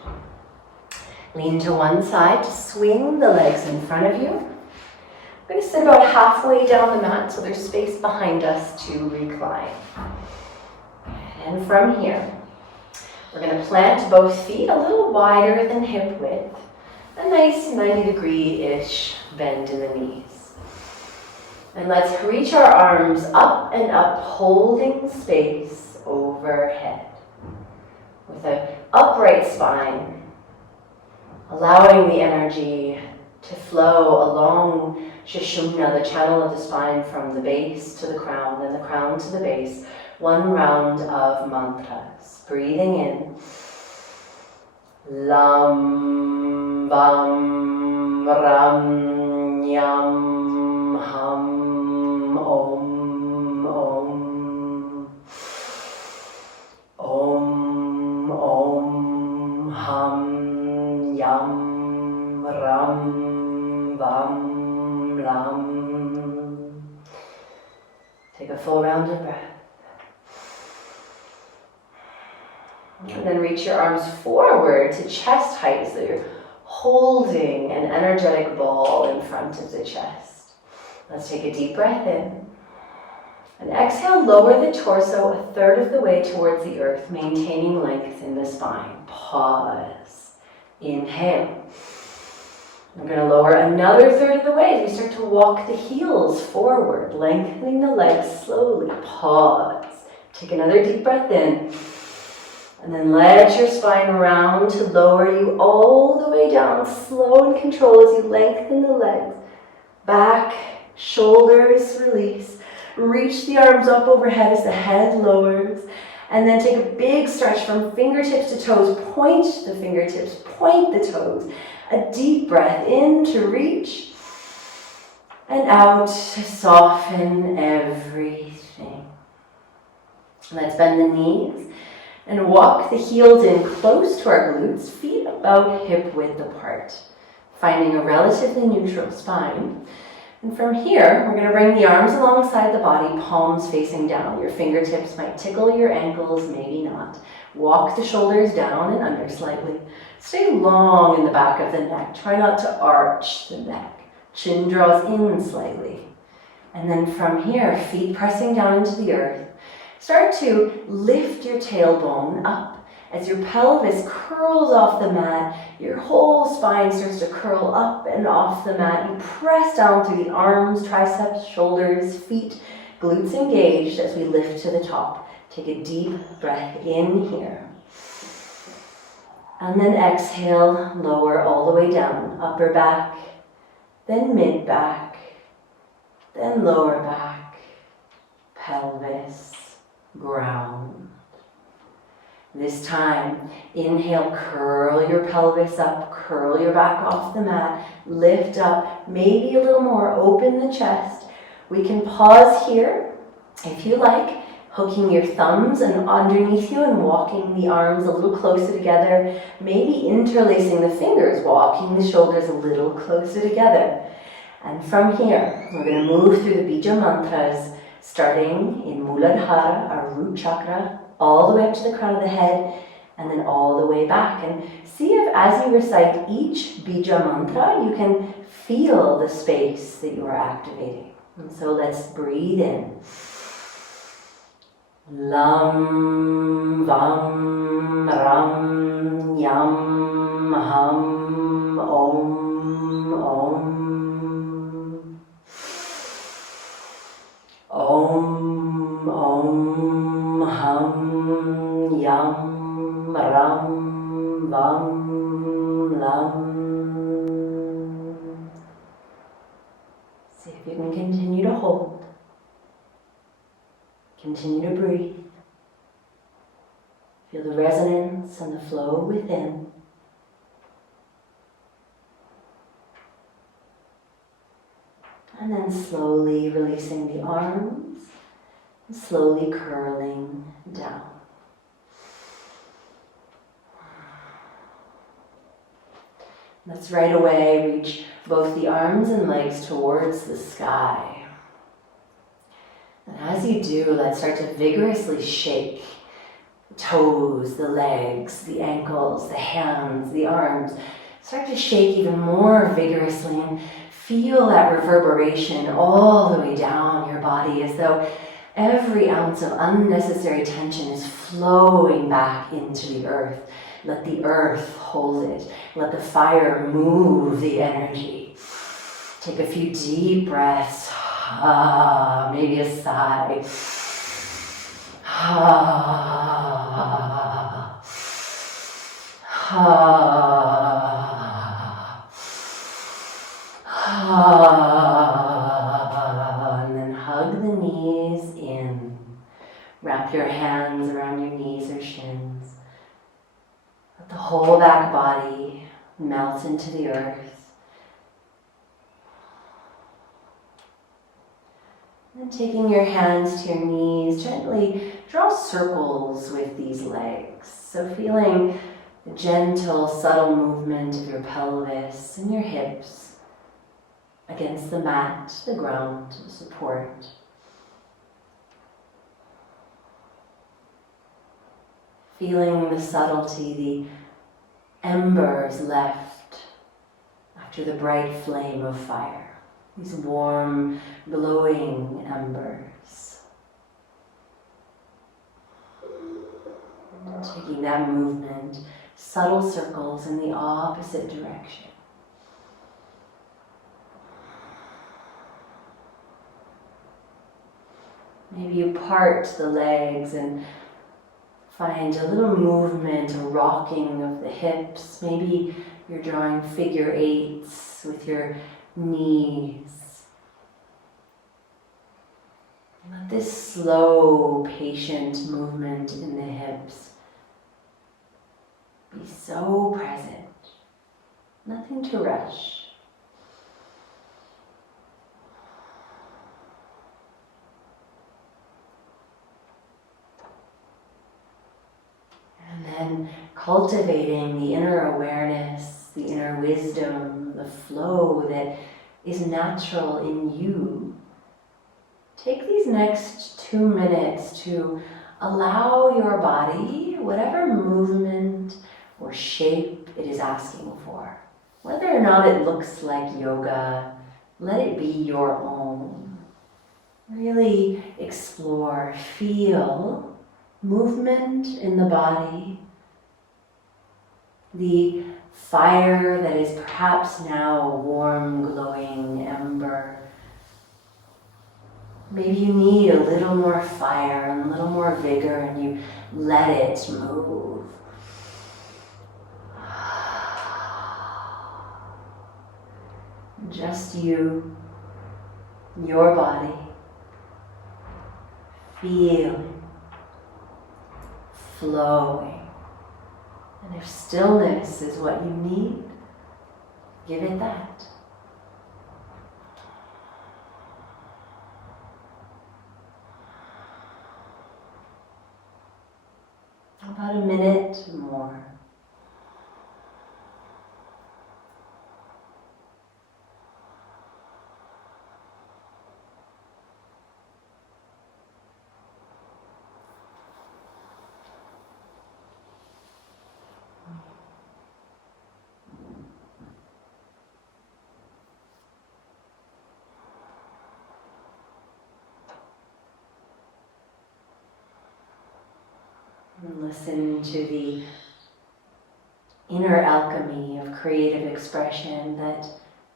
Lean to one side to swing the legs in front of you. We're going to sit about halfway down the mat so there's space behind us to recline. And from here, we're going to plant both feet a little wider than hip width. A nice 90-degree-ish bend in the knees. And let's reach our arms up and up, holding space overhead. With an upright spine, allowing the energy to flow along Sushumna, the channel of the spine, from the base to the crown, and the crown to the base. One round of mantras. Breathing in. Lam, vam, ram, yam, hum, om, om. Om, om, hum, yam, ram, vam, lam. Take a full round of breath. And then reach your arms forward to chest height so you're holding an energetic ball in front of the chest. Let's take a deep breath in. And exhale, lower the torso a third of the way towards the earth, maintaining length in the spine. Pause. Inhale. We're going to lower another third of the way as we start to walk the heels forward, lengthening the legs slowly. Pause. Take another deep breath in. And then let your spine round to lower you all the way down, slow and control as you lengthen the legs. Back, shoulders release. Reach the arms up overhead as the head lowers. And then take a big stretch from fingertips to toes. Point the fingertips, point the toes. A deep breath in to reach. And out to soften everything. Let's bend the knees. And walk the heels in close to our glutes, feet about hip width apart, finding a relatively neutral spine. And from here, we're going to bring the arms alongside the body, palms facing down. Your fingertips might tickle your ankles, maybe not. Walk the shoulders down and under slightly. Stay long in the back of the neck. Try not to arch the neck. Chin draws in slightly. And then from here, feet pressing down into the earth. Start to lift your tailbone up. As your pelvis curls off the mat, your whole spine starts to curl up and off the mat. You press down through the arms, triceps, shoulders, feet, glutes engaged as we lift to the top. Take a deep breath in here. And then exhale, lower all the way down. Upper back, then mid back, then lower back, pelvis, ground. This time, inhale, curl your pelvis up, curl your back off the mat, lift up, maybe a little more, open the chest. We can pause here, if you like, hooking your thumbs and underneath you and walking the arms a little closer together, maybe interlacing the fingers, walking the shoulders a little closer together. And from here, we're going to move through the Bija mantras, starting in Muladhara, our root chakra, all the way up to the crown of the head, and then all the way back. And see if as you recite each Bija mantra, you can feel the space that you are activating. And so let's breathe in. Lam, vam, ram, yam, hum, om, om. Om, om, hum, yam, ram, vam, lam. See if you can continue to hold. Continue to breathe. Feel the resonance and the flow within. And then slowly releasing the arms and slowly curling down. Let's right away reach both the arms and legs towards the sky. And as you do, let's start to vigorously shake the toes, the legs, the ankles, the hands, the arms. Start to shake even more vigorously and feel that reverberation all the way down your body, as though every ounce of unnecessary tension is flowing back into the earth. Let the earth hold it. Let the fire move the energy. Take a few deep breaths. Maybe a sigh. And then hug the knees in. Wrap your hands around your knees or shins. Let the whole back body melt into the earth. And taking your hands to your knees, gently draw circles with these legs. So feeling the gentle, subtle movement of your pelvis and your hips against the mat, the ground, the support. Feeling the subtlety, the embers left after the bright flame of fire. These warm, glowing embers. And taking that movement, subtle circles in the opposite direction. Maybe you part the legs and find a little movement, a rocking of the hips. Maybe you're drawing figure eights with your knees. Let this slow, patient movement in the hips be so present. Nothing to rush. And then cultivating the inner awareness, the inner wisdom, the flow that is natural in you. Take these next 2 minutes to allow your body, whatever movement or shape it is asking for. Whether or not it looks like yoga, let it be your own. Really explore, feel movement in the body, the fire that is perhaps now a warm, glowing ember. Maybe you need a little more fire and a little more vigor, and you let it move. Just you, your body, feeling, flowing. And if stillness is what you need, give it that. About a minute more. And listen to the inner alchemy of creative expression that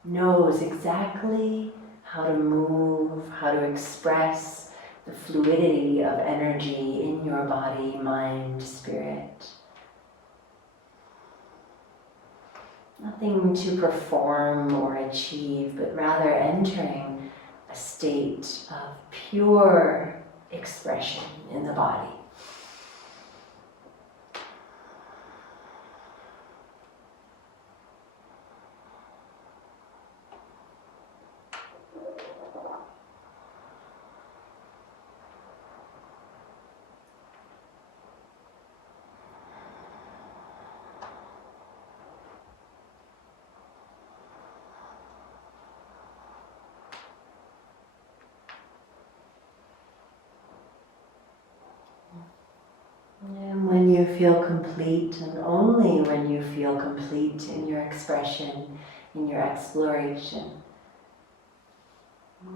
knows exactly how to move, how to express the fluidity of energy in your body, mind, spirit. Nothing to perform or achieve, but rather entering a state of pure expression in the body. And when you feel complete, and only when you feel complete in your expression, in your exploration,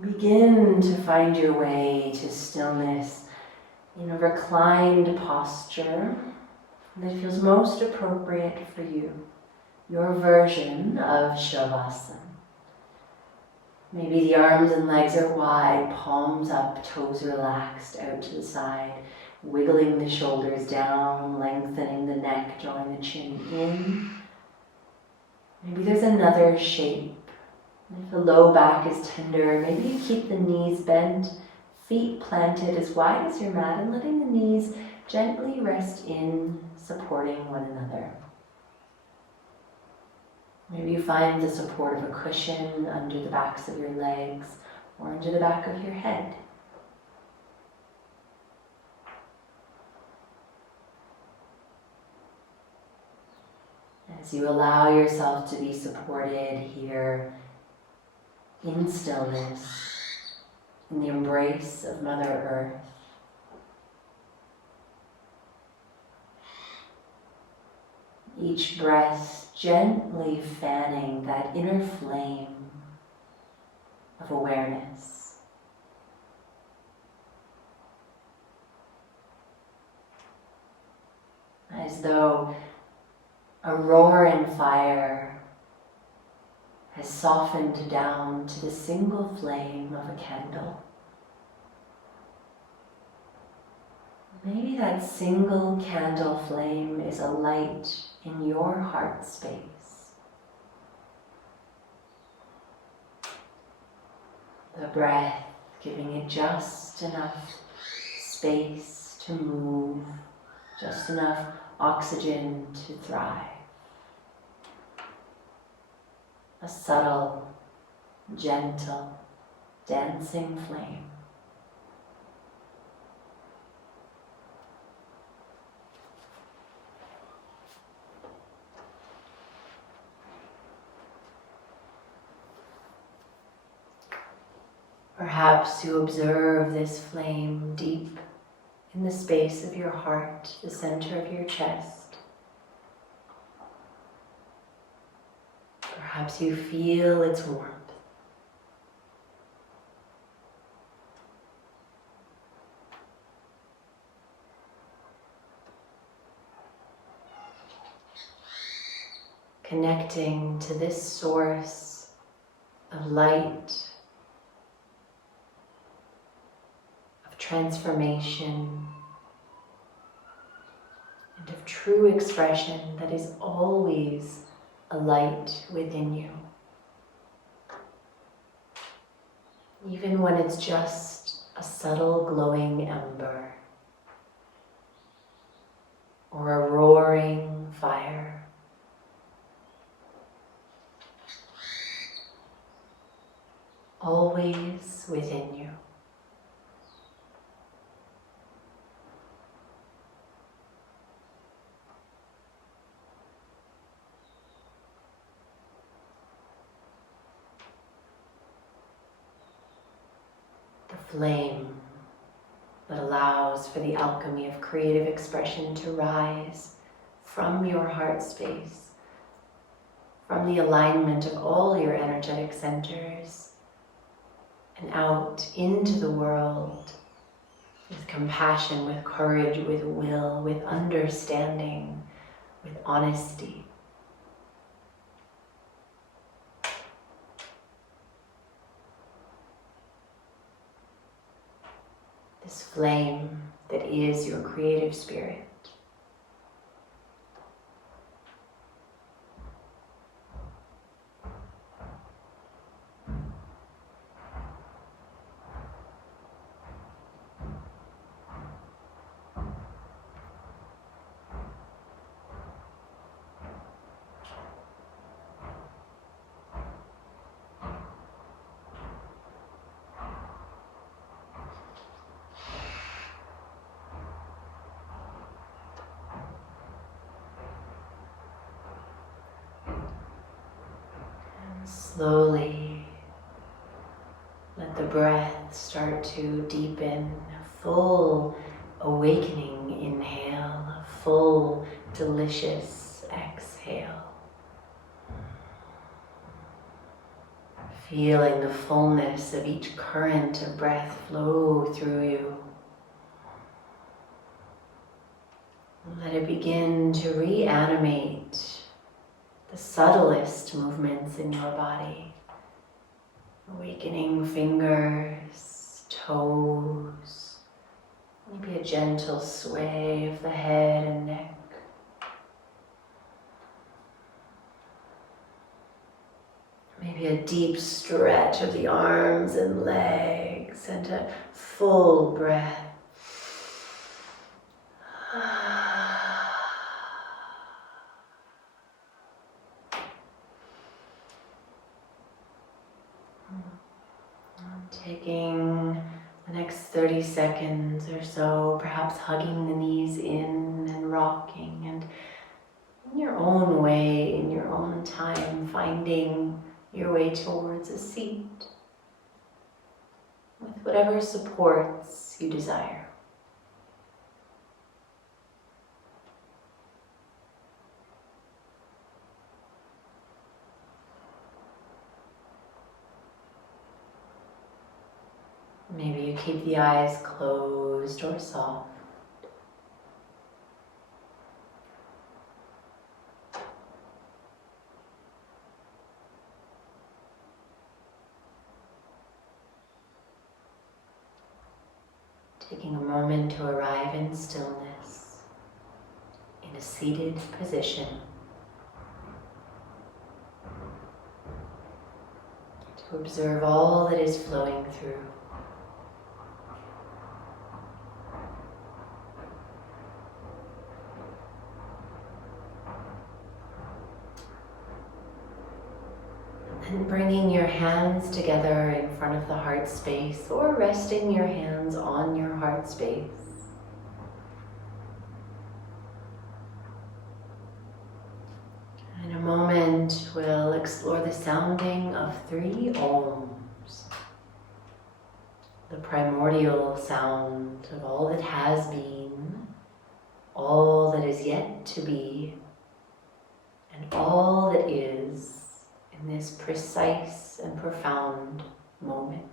begin to find your way to stillness in a reclined posture that feels most appropriate for you, your version of Shavasana. Maybe the arms and legs are wide, palms up, toes relaxed out to the side, wiggling the shoulders down, lengthening the neck, drawing the chin in. Maybe there's another shape. If the low back is tender, maybe you keep the knees bent, feet planted as wide as your mat, and letting the knees gently rest in, supporting one another. Maybe you find the support of a cushion under the backs of your legs or under the back of your head. As you allow yourself to be supported here in stillness, in the embrace of Mother Earth, each breath gently fanning that inner flame of awareness. As though a roaring fire has softened down to the single flame of a candle. Maybe that single candle flame is a light in your heart space. The breath giving it just enough space to move, just enough oxygen to thrive. A subtle, gentle, dancing flame. Perhaps you observe this flame deep in the space of your heart, the center of your chest. Perhaps you feel its warmth. Connecting to this source of light, of transformation, and of true expression that is always a light within you. Even when it's just a subtle glowing ember or a roaring fire. Always within you. Flame that allows for the alchemy of creative expression to rise from your heart space, from the alignment of all your energetic centers, and out into the world with compassion, with courage, with will, with understanding, with honesty. This flame that is your creative spirit. Slowly let the breath start to deepen. A full awakening inhale, a full delicious exhale. Feeling the fullness of each current of breath flow through you. Let it begin to reanimate the subtlest movements in your body. Awakening fingers, toes, maybe a gentle sway of the head and neck. Maybe a deep stretch of the arms and legs and a full breath. Taking the next 30 seconds or so, perhaps hugging the knees in and rocking, and in your own way, in your own time, finding your way towards a seat with whatever supports you desire. Maybe you keep the eyes closed or soft. Taking a moment to arrive in stillness, in a seated position. To observe all that is flowing through. And bringing your hands together in front of the heart space or resting your hands on your heart space. In a moment, we'll explore the sounding of 3 ohms. The primordial sound of all that has been, all that is yet to be, and all that is in this precise and profound moment.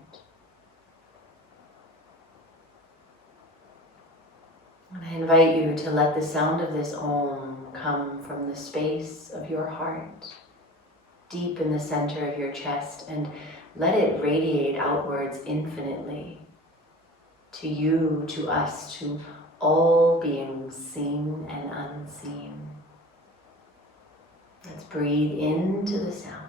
And I invite you to let the sound of this Om come from the space of your heart, deep in the center of your chest, and let it radiate outwards infinitely, to you, to us, to all beings seen and unseen. Let's breathe into the sound.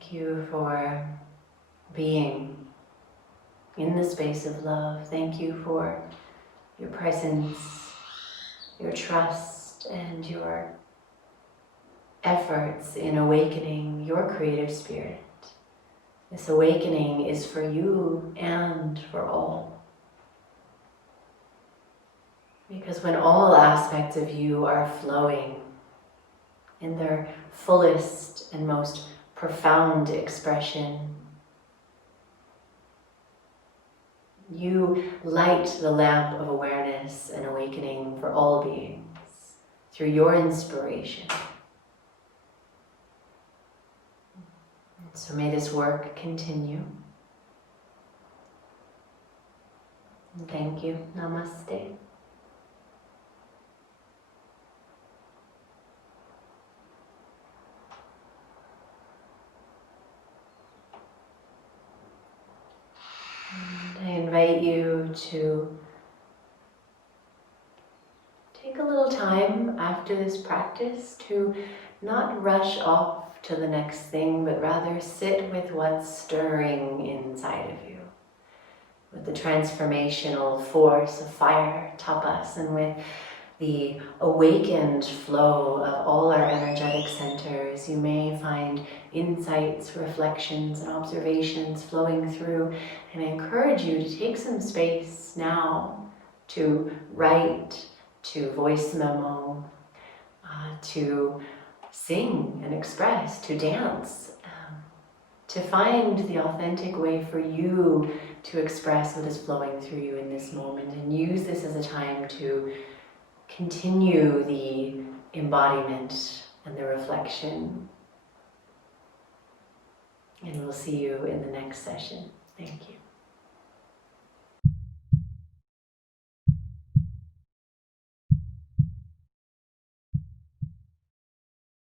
Thank you for being in the space of love. Thank you for your presence, your trust, and your efforts in awakening your creative spirit. This awakening is for you and for all. Because when all aspects of you are flowing in their fullest and most profound expression, you light the lamp of awareness and awakening for all beings through your inspiration. So may this work continue. And thank you. Namaste. And I invite you to take a little time after this practice to not rush off to the next thing, but rather sit with what's stirring inside of you, with the transformational force of fire, tapas, and with the awakened flow of all our energetic centers. You may find insights, reflections, and observations flowing through, and I encourage you to take some space now to write, to voice memo, to sing and express, to dance, to find the authentic way for you to express what is flowing through you in this moment, and use this as a time to continue the embodiment and the reflection. And we'll see you in the next session. Thank you.